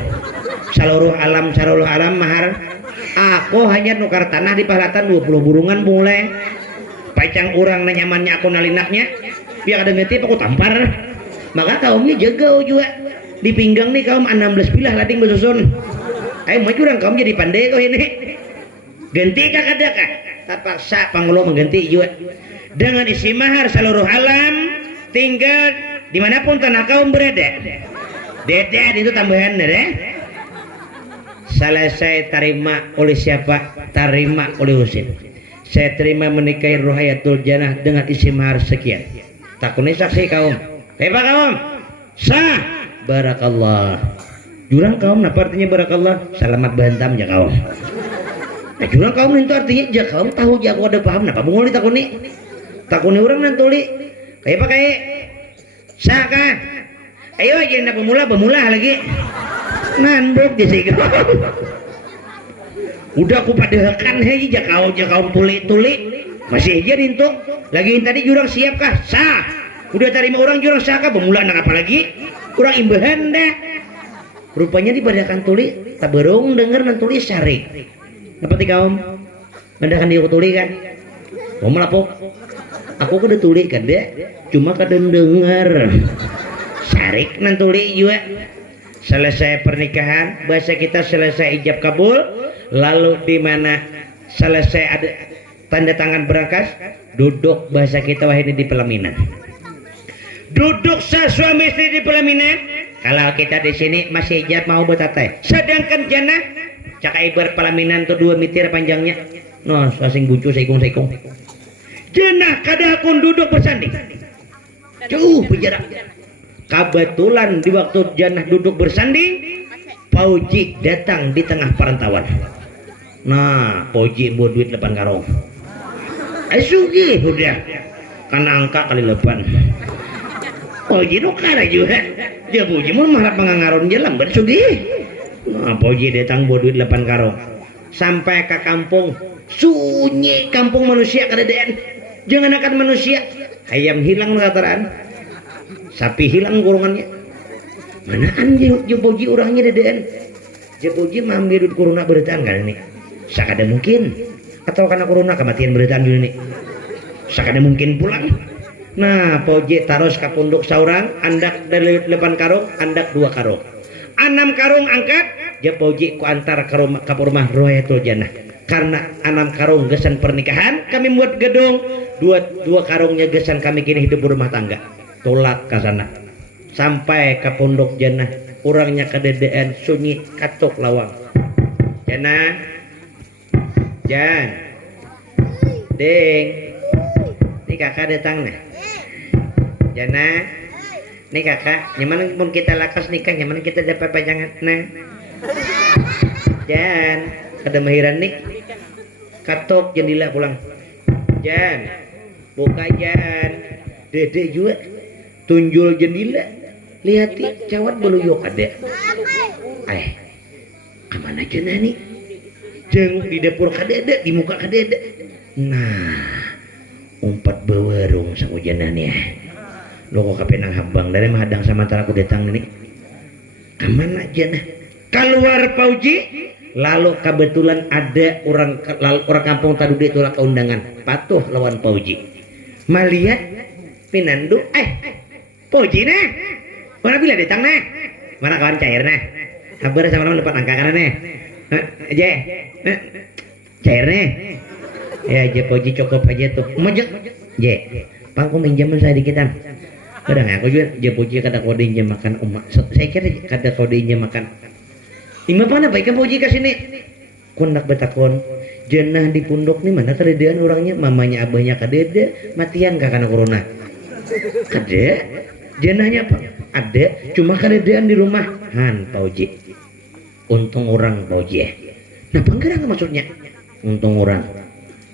seluruh alam mahar aku hanya nukar tanah di pahlatan 20 burungan mulai pacang orang nyamannya aku nalinaknya biar ada ngerti paku tampar maka kaumnya jaga juga di pinggang nih kaum 16 pilah lading bersusun ayo maju orang kaum jadi pandai kau ini ganti kakak terpaksa pangulu mengganti juga dengan isi mahar seluruh alam tinggal dimanapun tanah kaum berada dede itu tambahan deh selesai terima oleh siapa terima oleh Husin saya terima menikahi Ruhayatul Jannah dengan isi mahar sekian takuni saksi kaum hebat kaum sah barakallah jurang kaum apa artinya barakallah selamat bantam ya kaum nah jurang kaum itu artinya ya kaum tahu ya aku ada paham napa bunguli takuni orang nantuli kayak pakai sah kah ayo aja nak pemula lagi nganduk di sini udah aku padehakan hei ja kaum tuli masih aja rintuk lagi tadi jurang siap kah sah udah terima orang jurang sah kah pemula nak apa lagi kurang imbahan dah rupanya dipadakan tuli tak berung denger nantuli syarik apa ti kaum mendakan dia tuli kan mau melapuk aku kada tuli kada cuma kada dengar syarik nantuli juga selesai pernikahan bahasa kita selesai ijab kabul lalu di mana selesai ada tanda tangan berangkas duduk bahasa kita wah ini di pelaminan duduk suami istri di pelaminan kalau kita di sini masih ijab mau bertatai sedangkan jannah cakai berpelaminan tuh 2 meter panjangnya no sasing bucu saikung jannah kada akun duduk bersanding jauh berjarak kebetulan di waktu jannah duduk bersanding Pauji datang di tengah perantauan nah Pauji buat duit 8 karung sugi udah karena angka kali 8 Pauji nukara juga dia Pauji mau marah pengangaron jalan bersugi nah Pauji datang buat duit 8 karung sampai ke kampung sunyi kampung manusia kadadaan jangan akan manusia ayam hilang mengatakan sapi hilang kurungannya mana anjing Jopoji orangnya dedaan Jopoji mambil duduk corona beritahan kan ini sakada mungkin atau karena corona kematian beritahan dulu ini sakada mungkin pulang nah Poji taros ke punduk saurang andak dari 8 karung andak 2 karung 6 karung angkat Jopoji ku antar ke rumah Ruhayatul Jannah karena 6 karung gesan pernikahan kami buat gedung 2 karungnya gesan kami kini hidup berumah tangga tolak ke sana sampai ke pondok Jannah orangnya kededaan sunyi katuk lawang Jannah Jan ding ini kakak datang nih Jannah ini kakak nyaman pun kita lakas nikah nyaman kita dapat pajangan nah Jan ada mahiran nih katuk jendela pulang Jan buka Jan dede juga tunjul jendela lihati cawat beluyuk ada kemana aja nih jenguk di dapur kadeda di muka kadeda nah umpat bawarung sama jananya lo kok kapenang hambang dari mahadang sama antara aku datang ini kemana aja nah keluar Pauji lalu kebetulan ada orang kampung tadi tolak undangan patuh lawan Pauji melihat pinandu Pauji nah mana bila datang nah mana kawan cair nah kabar sama depan angka kanan nah aja cair nih ya aja Pauji cukup aja tuh mojek je pangku minjaman saya dikitan Kadang aku juga Puji kada kodenya makan emak. Saya kira kada kodenya makan. Ima mana baik kan Puji ke sini. Kondak betakon. Jenah di pundok nih mana kadedean orangnya, mamanya abahnya kadede, matian kakak corona. Kade, jenahnya apa? Ada, cuma kadedean di rumah. Han Pauji. Untung orang Pauji. Nah penggerang maksudnya? Untung orang.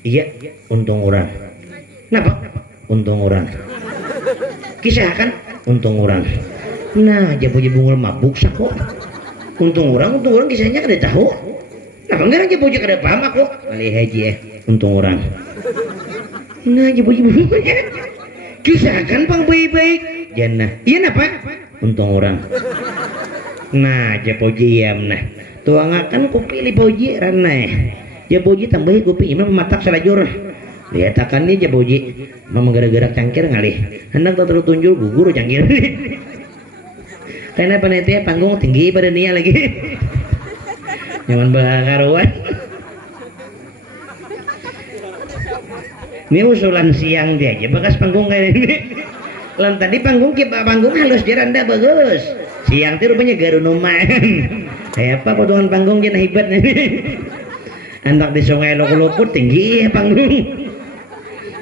Iya, untung orang. Kenapa? Untung orang. Kisah kan? Untung orang. Nah, Puji bungul mabuk sako. Untung orang kisahnya kada tahu. Nah, penggerang Puji kada paham aku. Kali haji untung orang. Nah, Puji bungulnya. Kisah kan pang baik-baik. Janah. Iya napa? Untung orang. Nah, Puji ya nah. Tuangakan kopi li Puji ranai. Puji tambahi kopi imam matak salajur. Lihat akan nih Puji. Mama gara-gara cangkir ngalih. Hendak tak terus tunjul gugur cangkir. Karena panitia panggung tinggi pada Nia lagi. Nyaman bakaruan. Ini usulan siang dia aja bekas panggung kayak ini. Lan tadi panggung halus jeranda bagus. Siang itu rupanya garunuman. Kayak apa potongan panggung dia hebat nih. Anak di sungai luput tinggi ya panggung.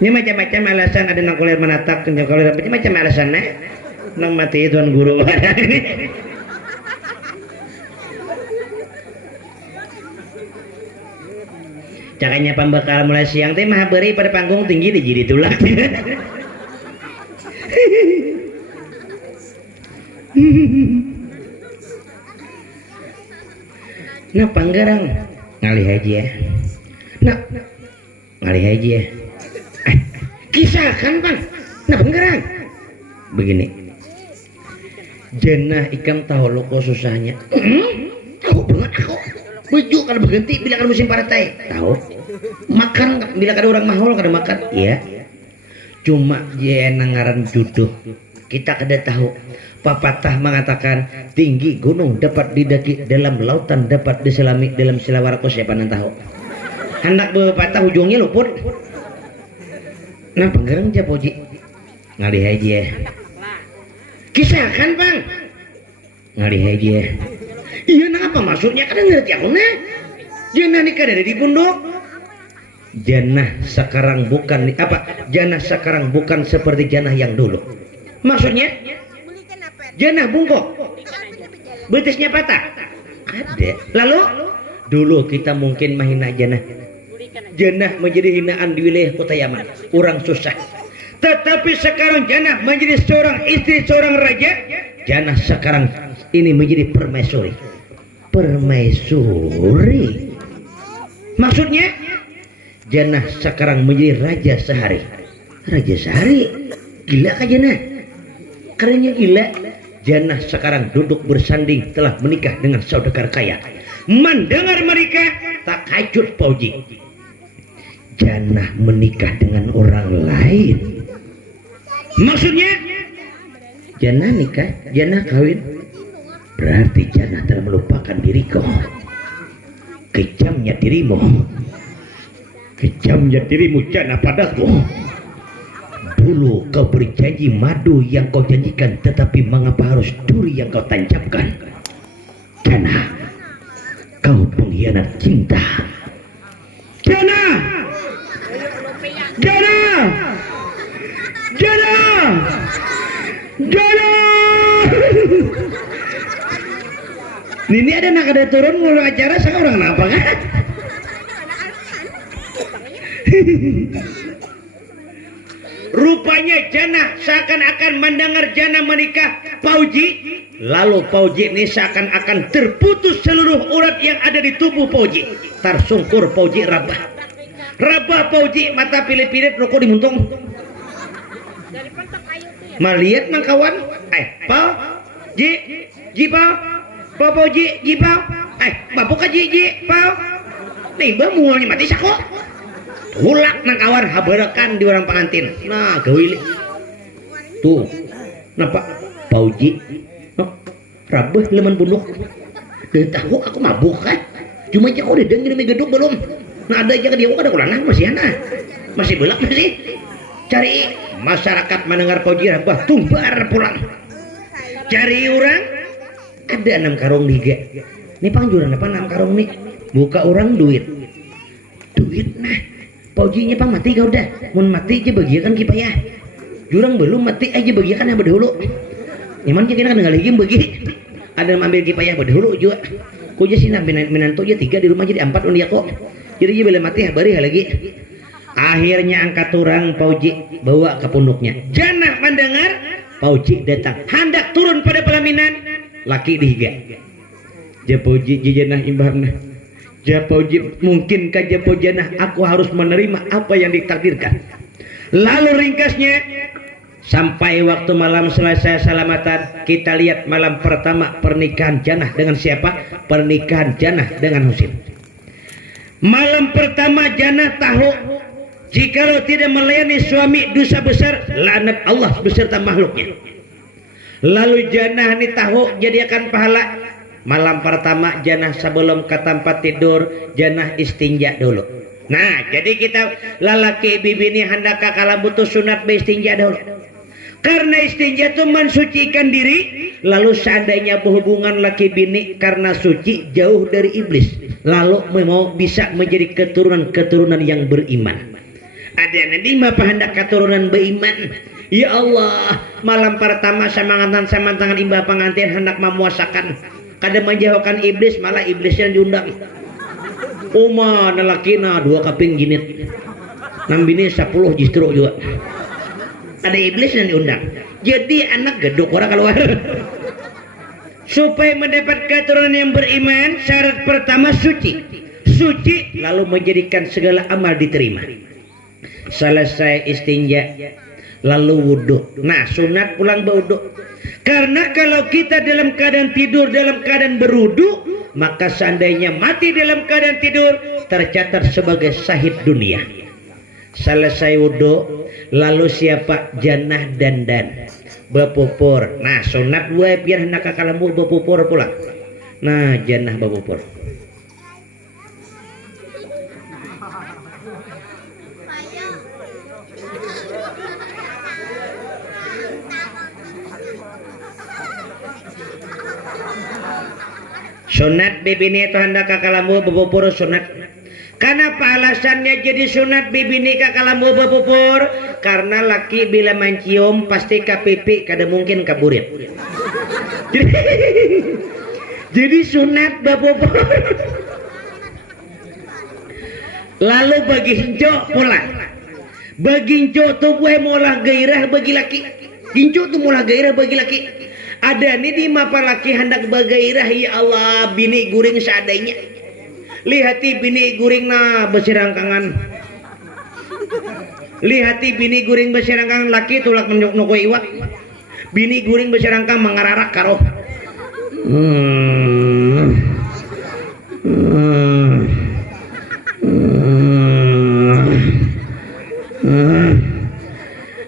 Ini macam-macam alasan ada nang kuliah menatak, macam-macam alasannya. Nang mati tuan guru. Caranya pembekal mulai siang teh mah beri pada panggung tinggi di jadi tulak. Nah panggarang ngalih haji ya. Nah ngalih haji ya. Kisahkan bang. Nah panggarang begini. Jenah ikam tahu lo kok susahnya. Tahu banget aku. Bujuk kalau berhenti bila kan musim partai. Tahu? Makan bila ada orang mahal kada makan. Iya. Cuma dia nangaran jodoh. Kita kada tahu. Papatah mengatakan tinggi gunung dapat didaki, dalam lautan dapat diselami, dalam silawaraku siapa yang tahu. Hendak bepatah ujungnya luput. Nah penggerang aja Puji. Ngalih aja. Kisahkan bang. Ngalih aja. Iya nah apa maksudnya kan ngerti aku nah. Janah nikah dari di pundok. Janah sekarang bukan apa? Janah sekarang bukan seperti janah yang dulu. Maksudnya? Janah bungkuk. Betisnya patah. Ada. Lalu dulu kita mungkin mahina janah. Janah menjadi hinaan di wilayah kota Yaman. Orang susah. Tetapi sekarang janah menjadi seorang istri seorang raja. Janah sekarang ini menjadi permaisuri. Permaisuri. Maksudnya janah sekarang menjadi raja sehari. Raja sehari. Gila kah janah? Kerennya gila. Janah sekarang duduk bersanding telah menikah dengan saudagar kaya. Mendengar mereka tak kacut Pauji. Janah menikah dengan orang lain. Maksudnya janah nikah, janah kawin. Berarti janah telah melupakan diriku. Kejamnya dirimu. Kejamnya dirimu janah padaku. Dulu kau berjanji madu yang kau janjikan, tetapi mengapa harus duri yang kau tancapkan? Janah, kau pengkhianat cinta. Janah, Janah, Janah, Janah. Ini ada nak ada turun ngulu acara sekarang apa kan? Rupanya janah seakan-akan mendengar janah menikah Pauji. Lalu Pauji ini seakan-akan terputus seluruh urat yang ada di tubuh Pauji. Tersungkur Pauji rabah. Rabah Pauji mata pilih-pilih rokok dimuntung. Melihat mang kawan. Pau Ji Pau. Pau Pauji Ji Pau. Bapak Ji Pau. Nih mulanya mati sako. Hulak nang kawan habarakan di orang pengantin. Nah gawili tuh napa Pauji rabah leman bunduk. Dari tahu aku mabuk kan. Cuma aja kau udah denger geduk belum. Nah ada aja dia ada kulana masih ana. Masih belak masih. cari masyarakat mendengar pauji bah tumbar pulang cari orang ada 6 karung diga ini pangjuran apa 6 karung nih buka orang duit nah paujinya pang mati kau udah mun mati aja bagiakan kipayah jurang belum mati aja bagiakan yang berdahulu nyaman kita kan tinggal lagi bagi ada yang ambil kipayah berdahulu juga kuja sih menantu aja 3 di rumah jadi 4 undi kok jadi dia boleh mati bari lagi akhirnya angkat orang pauji bawa ke punduknya janah mendengar pauji datang hendak turun pada pelaminan laki dihiga japauji jenah imbahna japauji mungkin ka japaujana aku harus menerima apa yang ditakdirkan lalu ringkasnya sampai waktu malam selesai salamatan kita lihat malam pertama pernikahan janah dengan siapa pernikahan janah dengan Husin malam pertama janah tahu jikalau tidak melayani suami dosa besar laknat Allah beserta makhluknya lalu janah ini tahu jadikan pahala malam pertama janah sebelum ke tempat tidur janah istinja dulu nah jadi kita lalaki bibi ini hendak kakala butuh sunat istinja dulu karena istinja itu mensucikan diri lalu seandainya berhubungan laki bini karena suci jauh dari iblis lalu mau bisa menjadi keturunan yang beriman ada nanti apa hendak keturunan beriman ya Allah malam pertama samantangan imbah pengantin hendak memuasakan kada menjauhkan iblis malah iblis yang diundang Uma nalakina 2 kaping ginit nambini 10 justru juga ada iblis yang diundang jadi anak geduk orang keluar supaya mendapat keturunan yang beriman syarat pertama suci lalu menjadikan segala amal diterima selesai istinja lalu wudhu nah sunat pulang berwudhu karena kalau kita dalam keadaan tidur dalam keadaan berwudhu maka seandainya mati dalam keadaan tidur tercatat sebagai syahid dunia selesai wudhu lalu siapa janah dandan bepupur nah sunat gue biar hendak kakalambu bepupur pulang nah janah bepupur sunat bibini itu hendak kakalambu bepupur sunat kenapa alasannya jadi sunat bibini kakalambu bepupur karena laki bila mencium pasti ke pipi kada mungkin ke burit jadi sunat bepupur lalu bagi hinco pulang bagi hinco tuh gue mulah gairah bagi laki hinco tuh mulah gairah bagi laki ada nih di mapa laki hendak bagairah ya Allah bini guring seadanya lihati bini guring na besirangkangan lihati bini guring besirangkangan laki tulak menyuk nuko iwak bini guring besirangkang mengararak karo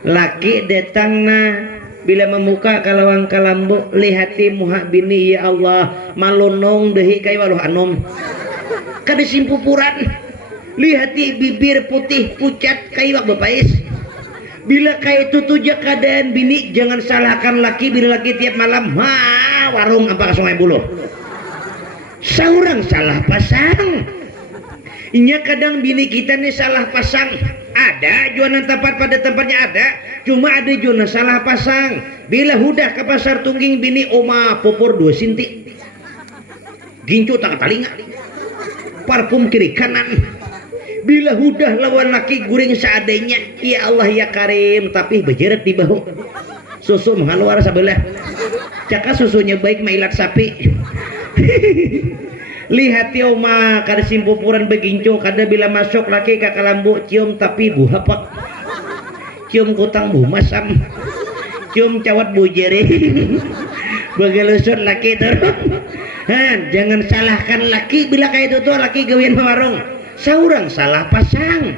laki datang na bila memuka kalawang kalambu lihati muha bini ya Allah malunong dehi kay waluh anom kada simpupuran lihati bibir putih pucat kay wak bapais bila kay tutuja keadaan bini jangan salahkan laki bila laki tiap malam warung apa ke Sungai Buloh seorang salah pasang inya kadang bini kita nih salah pasang ada jualan tempat pada tempatnya ada cuma ada jualan salah pasang bila hudah ke pasar tungging bini oma popor 2 sinti gincu tak talinga parfum kiri kanan bila hudah lawan laki guring seadanya ya Allah ya Karim tapi bejeret di bahu susu menghaluar sebelah caka susunya baik mailat sapi lihat oma kada simpupuran beginco kada bila masuk laki ke kalambu cium tapi bu hapak cium kutang bu masam cium cawat bu jering begelusut laki terus jangan salahkan laki bila kayak itu tuh laki gawian warung seorang salah pasang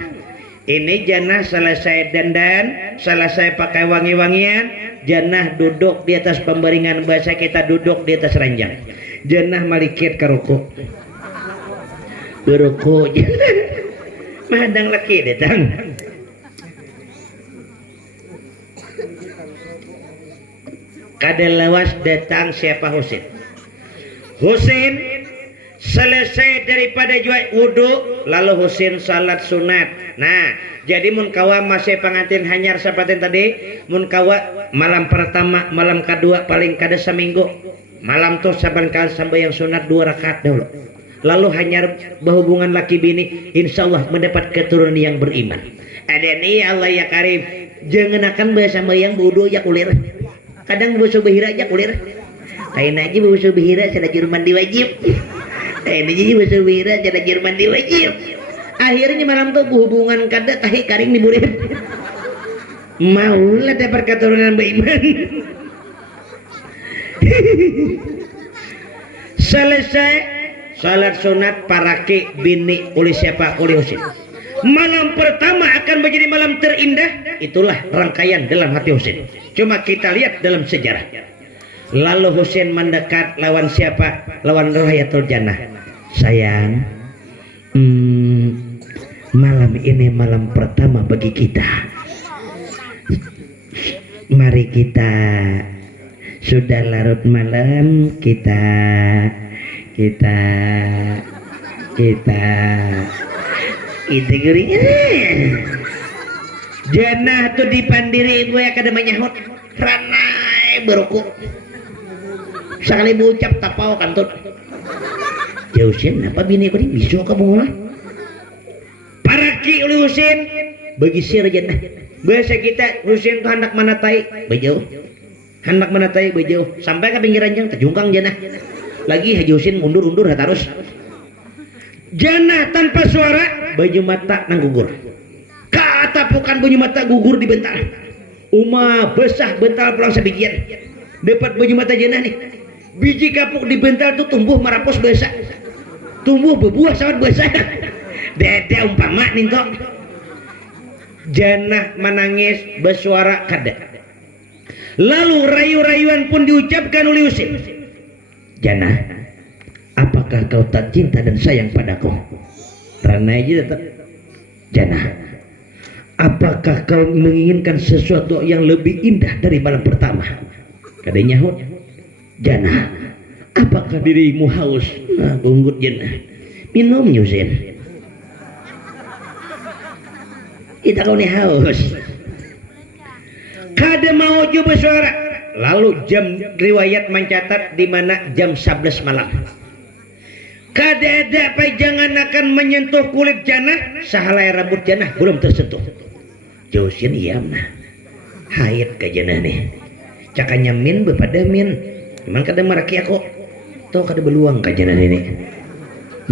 ini janah selesai dandan selesai pakai wangi-wangian janah duduk di atas pembaringan bahasa kita duduk di atas ranjang janah malikit ke ruku janah madang laki datang kada lawas datang siapa Husin. Husin selesai daripada jual wudu, lalu Husin salat sunat. Nah, jadi mun kawa masih pengantin hanyar seperti tadi, mun kawa malam pertama, malam kedua paling kada seminggu. Malam tuh saban kali sampai yang sunat 2 rakaat dulu. Lalu hanyar berhubungan laki bini, insya Allah mendapat keturunan yang beriman. Ada nih Allah ya Karim, jangan akan bahasa yang bodoh ya kulir. Kadang bahasa behira aja kulir. Kain aja bahasa behira sada juru mandi wajib. Kain aja bahasa behira sada juru mandi wajib. Akhirnya malam tuh berhubungan kada tahi karing diburit. Maulah dapat keturunan beriman. Selesai salat sunat paraki bini oleh siapa? Oleh Husin. Malam pertama akan menjadi malam terindah. Itulah rangkaian dalam hati Husin. Cuma kita lihat dalam sejarah. Lalu Husin mendekat lawan siapa? Lawan Rayatul Jannah. Sayang, malam ini malam pertama bagi kita. Mari kita, sudah larut malam, kita itu gerinya Jannah tuh dipandiri gue ya kada menyahut ranai berukuk sekali bucap tapau kantut Husin apa bini ko ini bisu ka bunga paraki oleh Husin bagi sir Jannah bahasa kita Husin tuh hendak manatai bejauh hendak manatai bejauh sampai ke pinggiran jang terjungkang Jannah lagi Haji Husin mundur-undur harus Jannah tanpa suara baju mata nang gugur katapukan baju mata gugur di bentar besar bentar pulang sebijian dapat baju mata Jannah nih biji kapuk di bentar tuh tumbuh marapos besar tumbuh berbuah sangat besar dede umpama nih toh Jannah menangis bersuara kada lalu rayu-rayuan pun diucapkan oleh Husin Jannah, apakah kau tak cinta dan sayang padaku? Rana aja tetap. Jannah, apakah kau menginginkan sesuatu yang lebih indah dari malam pertama? Kadang nyahut. Jannah, apakah dirimu haus? Bunggut Jannah. Minum Husin. Kita kau nih haus. Kada mau coba suara. Lalu jam riwayat mencatat di mana jam 11 malam. Kada ada jangan akan menyentuh kulit Jannah, sahalai rambut Jannah belum tersentuh. Husin iya nah. Hayat ke Jannah nih. Cakanya min bepada min. Memang kada maraki aku. Tuh kada beluang ke Jannah ini.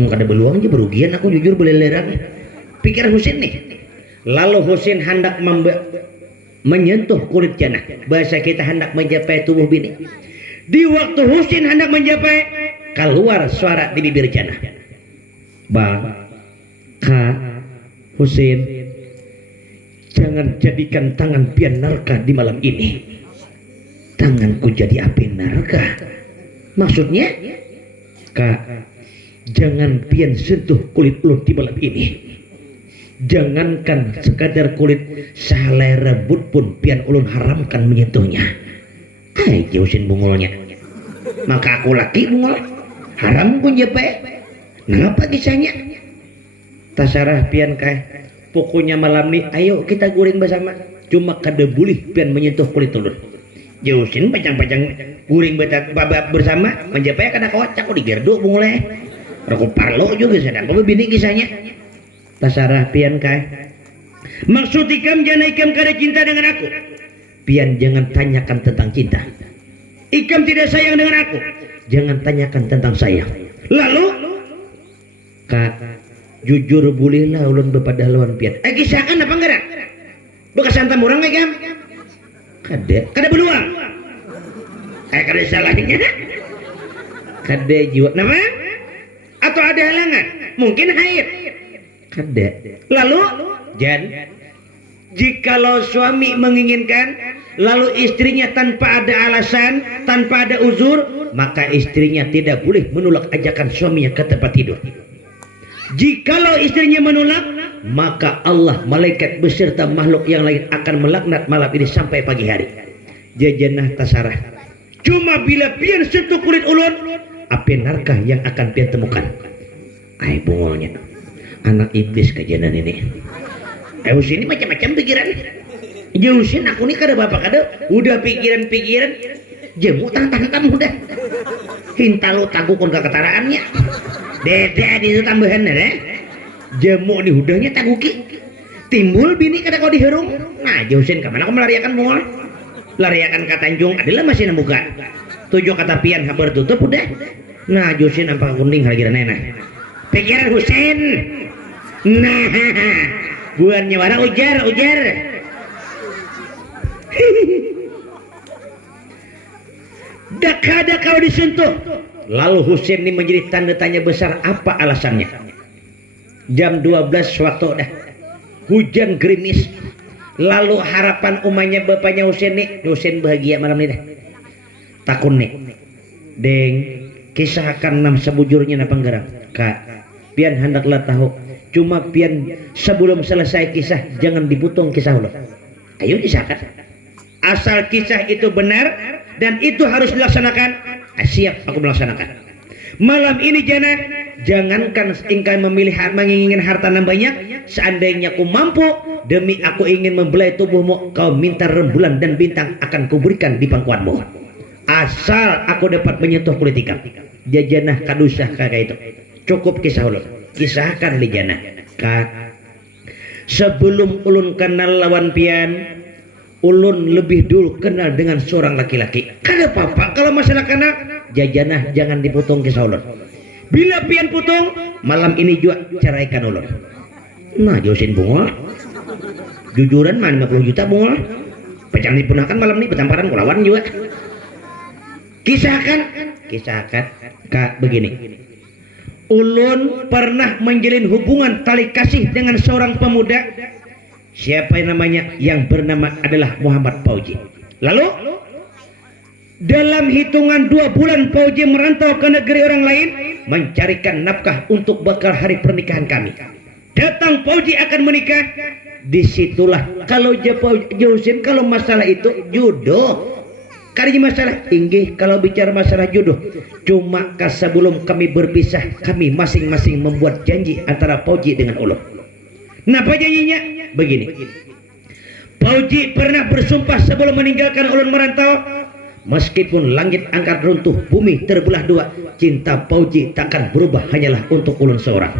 Mau kada beluang aja berugian aku jujur belelerang. Pikir Husin nih. Lalu Husin hendak menyentuh kulit Jannah. Bahasa kita hendak mencapai tubuh bini. Di waktu Husin hendak mencapai, keluar suara di bibir Jannah. Bang, Kak, Husin, jangan jadikan tangan pian neraka di malam ini. Tanganku jadi api neraka. Maksudnya, Kak, jangan pian sentuh kulit ulun di malam ini. Jangankan sekadar kulit, salai rambut pun pian ulun haramkan menyentuhnya. Hai Husin bungulnya. Maka aku laki bungul haram pun jepe. Kenapa kisahnya? Tasarah pian kai. Pokoknya malam ini ayo kita guring bersama. Cuma kada boleh pian menyentuh kulit ulun. Husin pacang-pacang guring bersama menjepe kada kawat aku digerdo bungulnya. Aku parlo juga sedang apa bini kisahnya. Tasarah pian kai. Maksud ikam jangan ikam kada cinta dengan aku. Pian jangan tanyakan tentang cinta. Ikam tidak sayang dengan aku. Jangan tanyakan tentang sayang. Lalu Kak, jujur bolehlah ulun bepada lawan pian. Kisahkan apa enggak? Bekas santam orang ikam? Kada beluang. Kada salahnya. Kada jiwa. Nama? Atau ada halangan? Mungkin haid. Kada. Lalu Jan, jikalau suami menginginkan lalu istrinya tanpa ada alasan, tanpa ada uzur, maka istrinya tidak boleh menolak ajakan suaminya ke tempat tidur. Jikalau istrinya menolak, maka Allah, malaikat beserta makhluk yang lain akan melaknat malam ini sampai pagi hari. Jannah tasarah. Cuma bila pian sentuh kulit ulun, apa narkah yang akan pian temukan? Ay bungolnya, anak iblis kajian ini. Husin ini macam-macam pikiran. Husin aku nih kada bapak kada, udah pikiran-pikiran, jemu tang-tang udah. Hintalu tagukun keketaraannya. Dede itu tambahan deh. Jemu nih udahnya taguki. Timbul bini kada kau diherung. Nah, Husin kemana kau melariakan bungol? Lariakan ke Tanjung adalah masih nembuka 7 kata pian kabar tutup udah. Nah Husin nampak kuning lagi nena pikiran Husin. Nah buannya mana ujar dak kau disentuh. Lalu Husin ini menjadi tanda tanya besar, apa alasannya? Jam 12 waktu dah hujan gerimis. Lalu harapan umanya bapaknya Husin nih, Husin bahagia malam ini dah. Takun nih, deng, kisahkan nam sebujurnya na panggarang. Kak, pian hendaklah tahu. Cuma pian sebelum selesai kisah jangan diputung kisah lo. Ayo kisahkan. Asal kisah itu benar dan itu harus dilaksanakan. Siap, aku melaksanakan. Malam ini jana, jangankan engkau memilih menginginkan harta yang banyak, seandainya aku mampu, demi aku ingin membelai tubuhmu, kau minta rembulan dan bintang akan kuberikan di pangkuanmu. Asal aku dapat menyentuh kulit ikam. Jajanah kadusah kakak itu. Cukup kisah ulun. Kisahkan di jana. Kak, sebelum ulun kenal lawan pian, ulun lebih dulu kenal dengan seorang laki-laki. Kada apa-apa kalau masalah kenal, jajanah jangan dipotong kisah ulun. Bila pian putung, malam ini juga ceraikan ulun. Nah, Husin bungol. Jujuran mah 50 juta bungol. Pecang dipunahkan malam ini betamparan kulawan juga. Kisahkan. Kak, begini. Ulun pernah menjalin hubungan tali kasih dengan seorang pemuda. Siapa yang namanya? Yang bernama adalah Muhammad Pauji. Lalu dalam hitungan 2 bulan Pauji merantau ke negeri orang lain mencarikan nafkah untuk bakal hari pernikahan kami. Datang Pauji akan menikah. Disitulah kalau Husin kalau masalah itu jodoh. Karena masalah tinggi kalau bicara masalah jodoh. Cuma sebelum kami berpisah, kami masing-masing membuat janji antara Pauji dengan ulun. Napa janjinya? Begini. Pauji pernah bersumpah sebelum meninggalkan ulun merantau, meskipun langit angkat runtuh, bumi terbelah dua, cinta Pauji takkan berubah hanyalah untuk ulun seorang.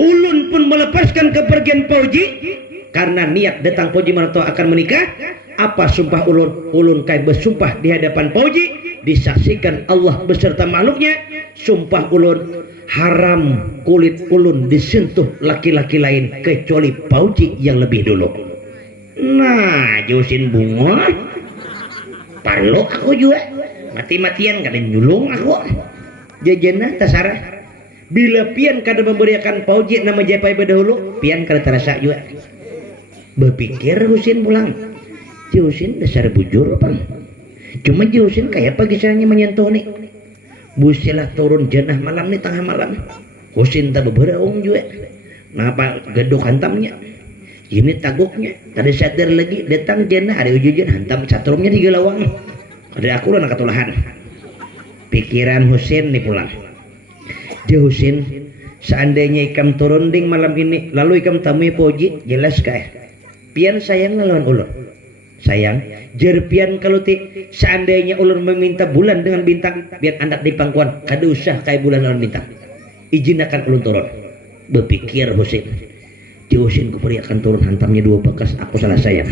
Ulun pun melepaskan kepergian Pauji karena niat datang Pauji merantau akan menikah. Apa sumpah ulun? Ulun kai bersumpah di hadapan Pauji, disaksikan Allah beserta makhluknya. Sumpah ulun, haram kulit ulun disentuh laki-laki lain kecuali Pauji yang lebih dulu. Nah, Husin bungo parlo aku juga mati-matian kada nyulung aku jajana tasarah. Bila pian kada memberikan Pauji nama japai berdahulu, pian kada terasa juga. Berpikir Husin pulang. Husin dasar bujur apa? Cuma Husin kayak apa kisahnya menyentuh nih. Busilah turun janah malam nih tengah malam. Husin tak beberong juga. Napa geduk hantamnya? Ini taguknya. Tadi sadar lagi datang janah ada ujuan hantam catrumnya di gelawang. Ada aku lah ketulahan. Pikiran Husin nih pulang. Husin seandainya ikam turun ding malam ini lalu ikam temui Pauji jelas kayak pian sayang lawan ulun. Sayang, jerpian kalau seandainya ulun meminta bulan dengan bintang biar anak di pangkuan kada usah kayak bulan lawan bintang. Izin akan ulun turun. Berpikir Husin. Husin kuperi akan turun hantamnya 2 bekas aku salah sayang.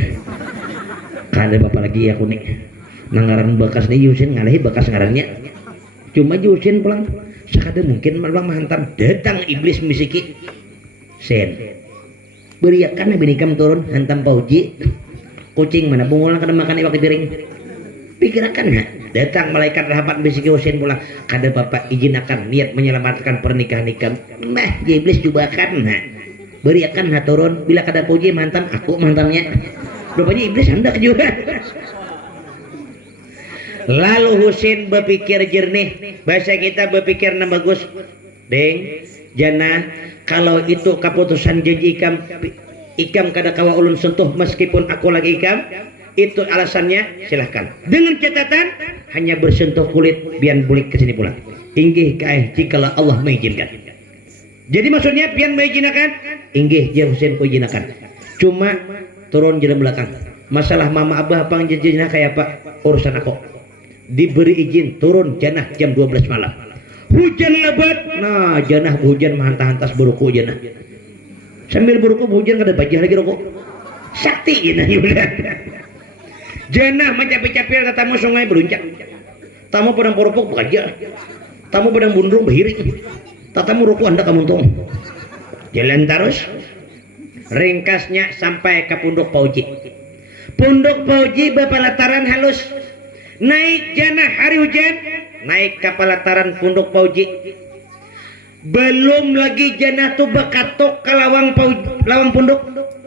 Kada apa lagi aku nih. Nangaran bekas nih Husin ngalahi bekas ngarannya. Cuma Husin pulang sakada mungkin malam hantam datang iblis misiki. Sen. Beriakan binikam turun hantam Pauji. Kucing mana bungulang kada makan iwak piring. Pikirakan datang malaikat rahmat bisiki Husin pulang. Kada bapak izin akan niat menyelamatkan pernikahan ikam. Nah, iblis juga akan beriakan turun bila kada Pauji mantan aku mantannya. Rupanya iblis hendak juga. Lalu Husin berpikir jernih. Bahasa kita berpikir na bagus. Deng, jana kalau itu keputusan janji ikam kada kawa ulun sentuh meskipun aku lagi ikam, itu alasannya silahkan. Dengan catatan hanya bersentuh kulit biar bulik ke sini pulang. Inggih kae jikalau Allah mengizinkan. Jadi maksudnya pian mengizinkan, inggih jeung Husein kuizinakan. Cuma turun jalan belakang. Masalah mama abah pang janjina kayak apa urusan aku. Diberi izin turun janah jam 12 malam. Hujan lebat. Nah, janah hujan mah-hantas buruku janah. Sambil buruku hujan kada bajah lagi rokok. Sakti janah udah. Janah mencapai-capai tatamu sungai beruncak. Tamu pedang porpok bekerja. Tamu pedang bundrung berhirik. Tatamu ruku anda kamu untung. Jalan terus. Ringkasnya sampai ke Punduk Pauji. Punduk Pauji bapalataran halus. Naik janah hari hujan. Naik ke pelataran Punduk Pauji. Belum lagi janah tuh bakatok ke lawang Punduk.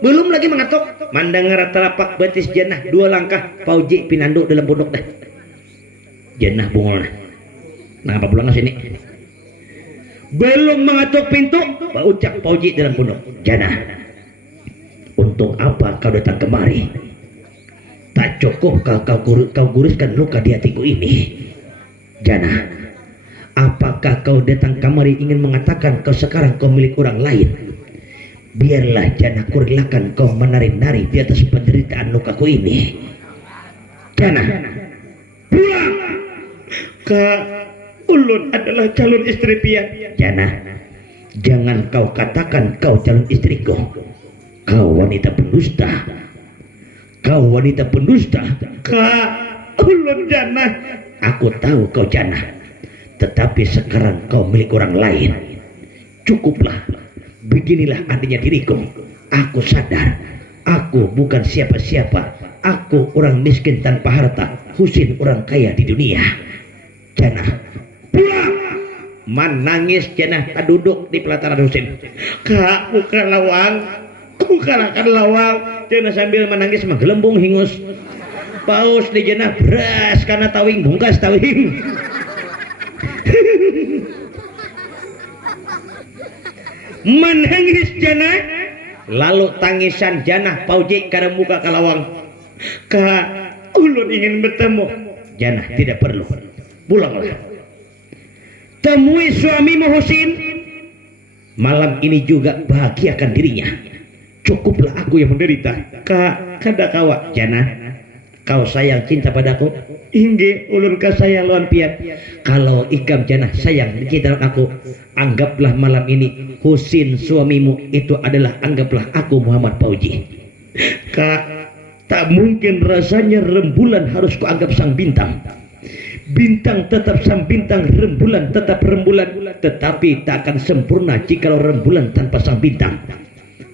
Belum lagi mengatok. Mandang telapak betis janah 2 langkah Pauji pinanduk dalam punduk dah. Janah bungol. Nah apa pulang ke sini? Belum mengatuk pintu, baucak Pauji dalam punduk. Janah, untuk apa kau datang kemari? Tak cukup kau guruskan luka di hatiku ini. Janah, apakah kau datang kemari ingin mengatakan kau sekarang kau milik orang lain? Biarlah janah kurelakan kau menari-nari di atas penderitaan lukaku ini. Janah, pulang. Kak ulun adalah calon istri pian. Janah, jangan kau katakan kau calon istriku. Kau wanita pendusta. Kau wanita pendusta. Kak ulun janah. Aku tahu kau janah. Tetapi sekarang kau milik orang lain. Cukuplah. Beginilah adanya diriku. Aku sadar. Aku bukan siapa-siapa. Aku orang miskin tanpa harta. Husein orang kaya di dunia. Janah, pulang. Menangis janah tak duduk di pelataran Husein. Kak, buka lawang. Bukakan lawang. Janah sambil menangis menggelembung hingus. Paus di janah beras karena tawing bungkas tawing. Menangis janah. Lalu tangisan janah Pauji karena muka ke lawang. Kak, ulun ingin bertemu. Janah, tidak perlu. Pulanglah. Temui suamimu Husein. Malam ini juga bahagiakan dirinya. Cukuplah aku yang menderita. Kak, kada kawa. Janah, kau sayang cinta padaku? Inggih, ulun ka sayang lawan pian. Kalau ikam janah sayang cinta aku, anggaplah malam ini Husein suamimu itu adalah anggaplah aku Muhammad Pauji. Kak, tak mungkin rasanya rembulan harus kuanggap sang bintang. Bintang tetap sang bintang, rembulan tetap rembulan, tetapi tak akan sempurna jikalau rembulan tanpa sang bintang.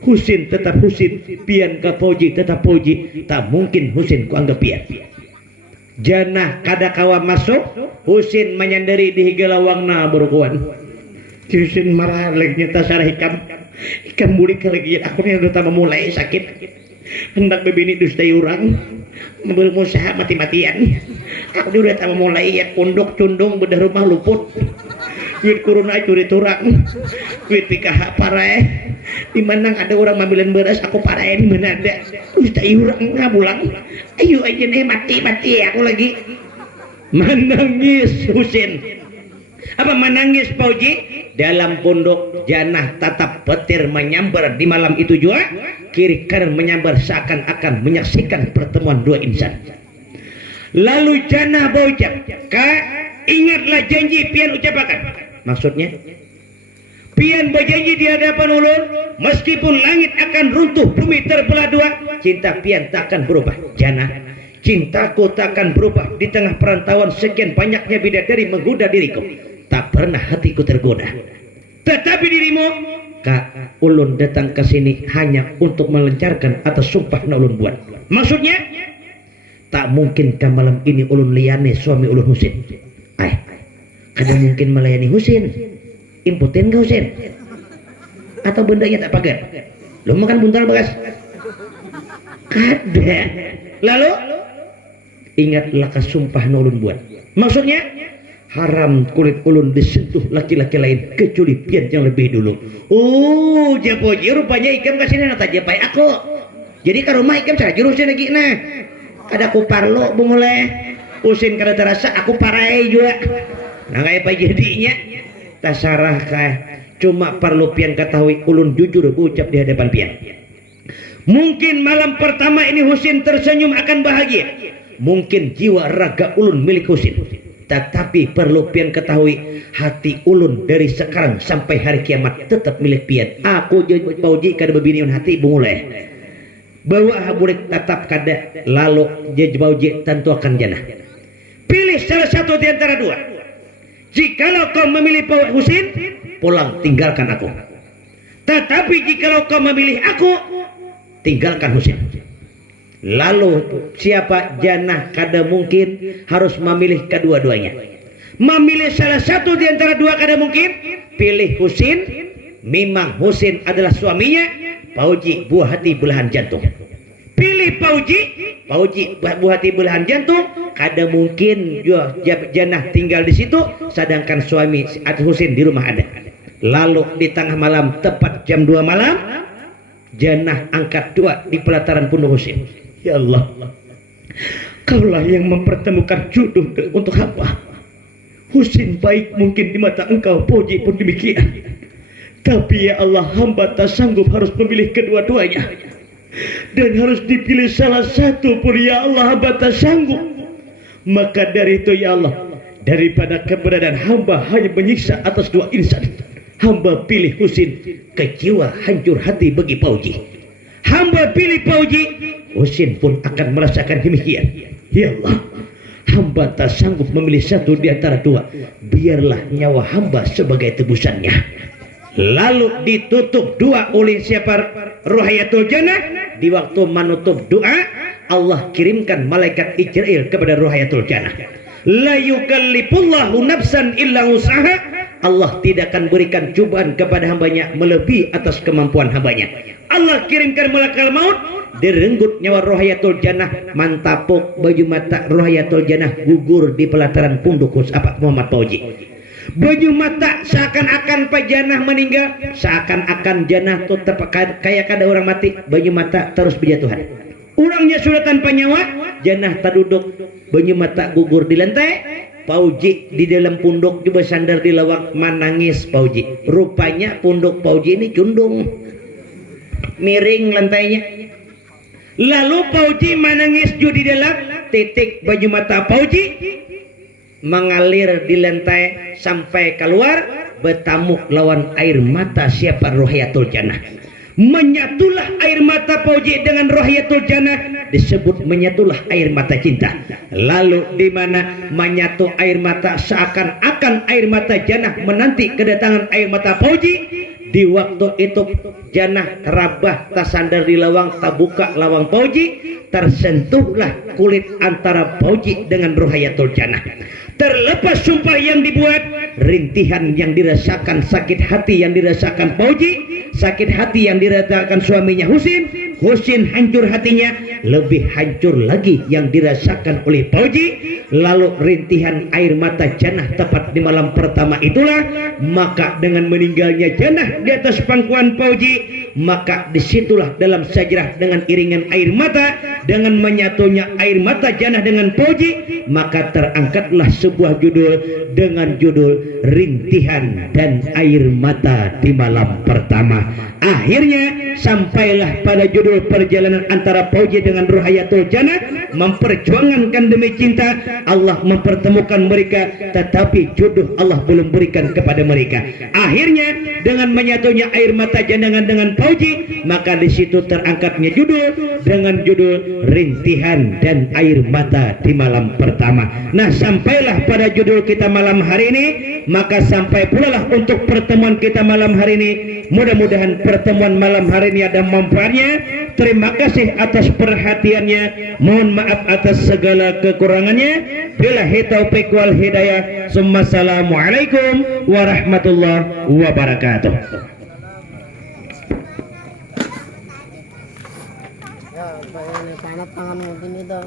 Husein tetap Husein, pian ka Pauji tetap Pauji, tak mungkin Husein kuanggap pian. Janah kada kawa masuk, Husein menyandari di higa lawangna berukuan. Husein marah lagi nyata sarah ikam bulik lagi aku ni udah tambah mulai sakit. Hendak bebini dustai orang, berusaha mati-matian. Aku udah tambah mulai ya pondok cundung bedah rumah luput. Duit kuruna curi turang, duit pikah parai. Di mana ada orang ngambilin beras aku parain di mana ada. Dustai orang ngabulang. Ayo aja nih mati aku lagi. Menangis Husein. Apa menangis Pauji? Dalam pondok janah tatap petir menyambar di malam itu juga. Kiri kanan menyambar seakan-akan menyaksikan pertemuan dua insan. Lalu janah berucap, Kak, ingatlah janji pian ucapakan. Maksudnya, pian berjanji di hadapan ulun, meskipun langit akan runtuh, bumi terbelah dua, cinta pian tak akan berubah. Janah, cintaku tak akan berubah di tengah perantauan sekian banyaknya bidadari menggoda diriku. Tak pernah hatiku tergoda. Tetapi dirimu, Kak, ulun datang ke sini hanya untuk melancarkan atas sumpah na ulun buat. Maksudnya, tak mungkin ke malam ini ulun liyane suami ulun Husein. Kada mungkin melayani Husein. Impoten kau Husein? Atau bendanya tak pagar? Lu makan buntal bekas? Kada. Lalu ingatlah kasumpah na ulun buat. Maksudnya, haram kulit ulun disentuh laki-laki lain kecuali pian yang lebih dulu. Oh, Japoji rupanya ikam kasih nana tak japai aku. Jadi ke rumah ikam cara jurusin lagi nah. Ada aku parlo bungule. Usin kada terasa aku parai juga. Nah kayak apa jadinya? Tasarah kah? Cuma perlu pian ketahui ulun jujur ucap di hadapan pian. Mungkin malam pertama ini Husin tersenyum akan bahagia. Mungkin jiwa raga ulun milik Husin. Tetapi perlu pian ketahui hati ulun dari sekarang sampai hari kiamat tetap milik pian. Aku jadi pauji kada bebiniun hati bunguleh. Bahwa haburik tetap kada lalu jadi pauji tentu akan jannah. Pilih salah satu di antara dua. Jikalau kau memilih Pak Husin, pulang tinggalkan aku. Tetapi jikalau kau memilih aku, tinggalkan Husin. Lalu siapa jannah kada mungkin harus memilih kedua-duanya. Memilih salah satu di antara dua kada mungkin. Pilih Husin. Memang Husin adalah suaminya. Pauji buah hati belahan jantung. Pilih Pauji buah hati belahan jantung. Kada mungkin jannah tinggal di situ, sedangkan suami Husin di rumah ada. Lalu di tengah malam tepat jam 2 malam, jannah angkat 2 di pelataran punduk Husin. Ya Allah, Kaulah yang mempertemukan jodoh untuk hamba. Husin baik mungkin di mata engkau, Pauji pun demikian. Tapi ya Allah, hamba tak sanggup harus memilih kedua-duanya. Dan harus dipilih salah satu pun ya Allah, hamba tak sanggup. Maka dari itu ya Allah, daripada keberadaan hamba hanya menyiksa atas dua insan, hamba pilih Husin. Kecewa hancur hati bagi Pauji. Hamba pilih Pauji. Husin pun akan merasakan demikian. Ya Allah, hamba tak sanggup memilih satu di antara dua. Biarlah nyawa hamba sebagai tebusannya. Lalu ditutup doa oleh siapa? Ruhayatul Jannah. Di waktu menutup doa, Allah kirimkan malaikat Israel kepada Ruhayatul Jannah. La yukallifullahu nafsan illa usaha. Allah tidak akan berikan cobaan kepada hambanya melebihi atas kemampuan hambanya. Allah kirimkan malaikat maut, direnggut nyawa Ruhayatul Jannah, mantapuk baju mata Ruhayatul Jannah gugur di pelataran punduk Muhammad Pauji. Baju mata seakan-akan Pak Jannah meninggal, seakan-akan Jannah tetap kayak ada orang mati, baju mata terus berjatuhan. Orangnya sudah tanpa nyawa, Jannah tak duduk, baju mata gugur di lantai. Pauji di dalam punduk juga sandar di lawang, menangis Pauji. Rupanya punduk Pauji ini cundung, miring lantainya. Lalu Pauji menangis juga di dalam, titik baju mata Pauji mengalir di lantai sampai keluar, bertamuk lawan air mata siapa? Ruhayatul Jannah. Menyatulah air mata Pauji dengan Ruhayatul Jannah, disebut menyatulah air mata cinta. Lalu di mana menyatu air mata, seakan-akan air mata Jannah menanti kedatangan air mata Pauji. Di waktu itu Jannah terabah, tersandar di lawang, terbuka lawang Pauji, tersentuhlah kulit antara Pauji dengan Ruhayatul Jannah. Terlepas sumpah yang dibuat, rintihan yang dirasakan, sakit hati yang dirasakan Pauji, sakit hati yang dirasakan suaminya Husin, Husin hancur hatinya, lebih hancur lagi yang dirasakan oleh Pauji. Lalu rintihan air mata Jannah tepat di malam pertama itulah, maka dengan meninggalnya Jannah di atas pangkuan Pauji, maka disitulah dalam sejarah dengan iringan air mata, dengan menyatunya air mata Jannah dengan Pauji, maka terangkatlah sebuah judul dengan judul Rintihan dan Air Mata di Malam Pertama. Akhirnya sampailah pada judul perjalanan antara Pauji dengan Ruhayatul Jannah, memperjuangkan demi cinta. Allah mempertemukan mereka, tetapi jodoh Allah belum berikan kepada mereka. Akhirnya dengan menyatunya air mata Jannah dengan Pauji, maka di situ terangkatnya judul dengan judul Rintihan dan Air Mata di Malam Pertama. Nah, sampailah pada judul kita malam hari ini, maka sampai pula lah untuk pertemuan kita malam hari ini. Mudah-mudahan pertemuan malam hari ini ada manfaatnya. Terima kasih atas perhatiannya. Mohon maaf atas segala kekurangannya. Billahi taufiq wal hidayah. Assalamualaikum warahmatullahi wabarakatuh. Ya, panas tangan mungkin itu.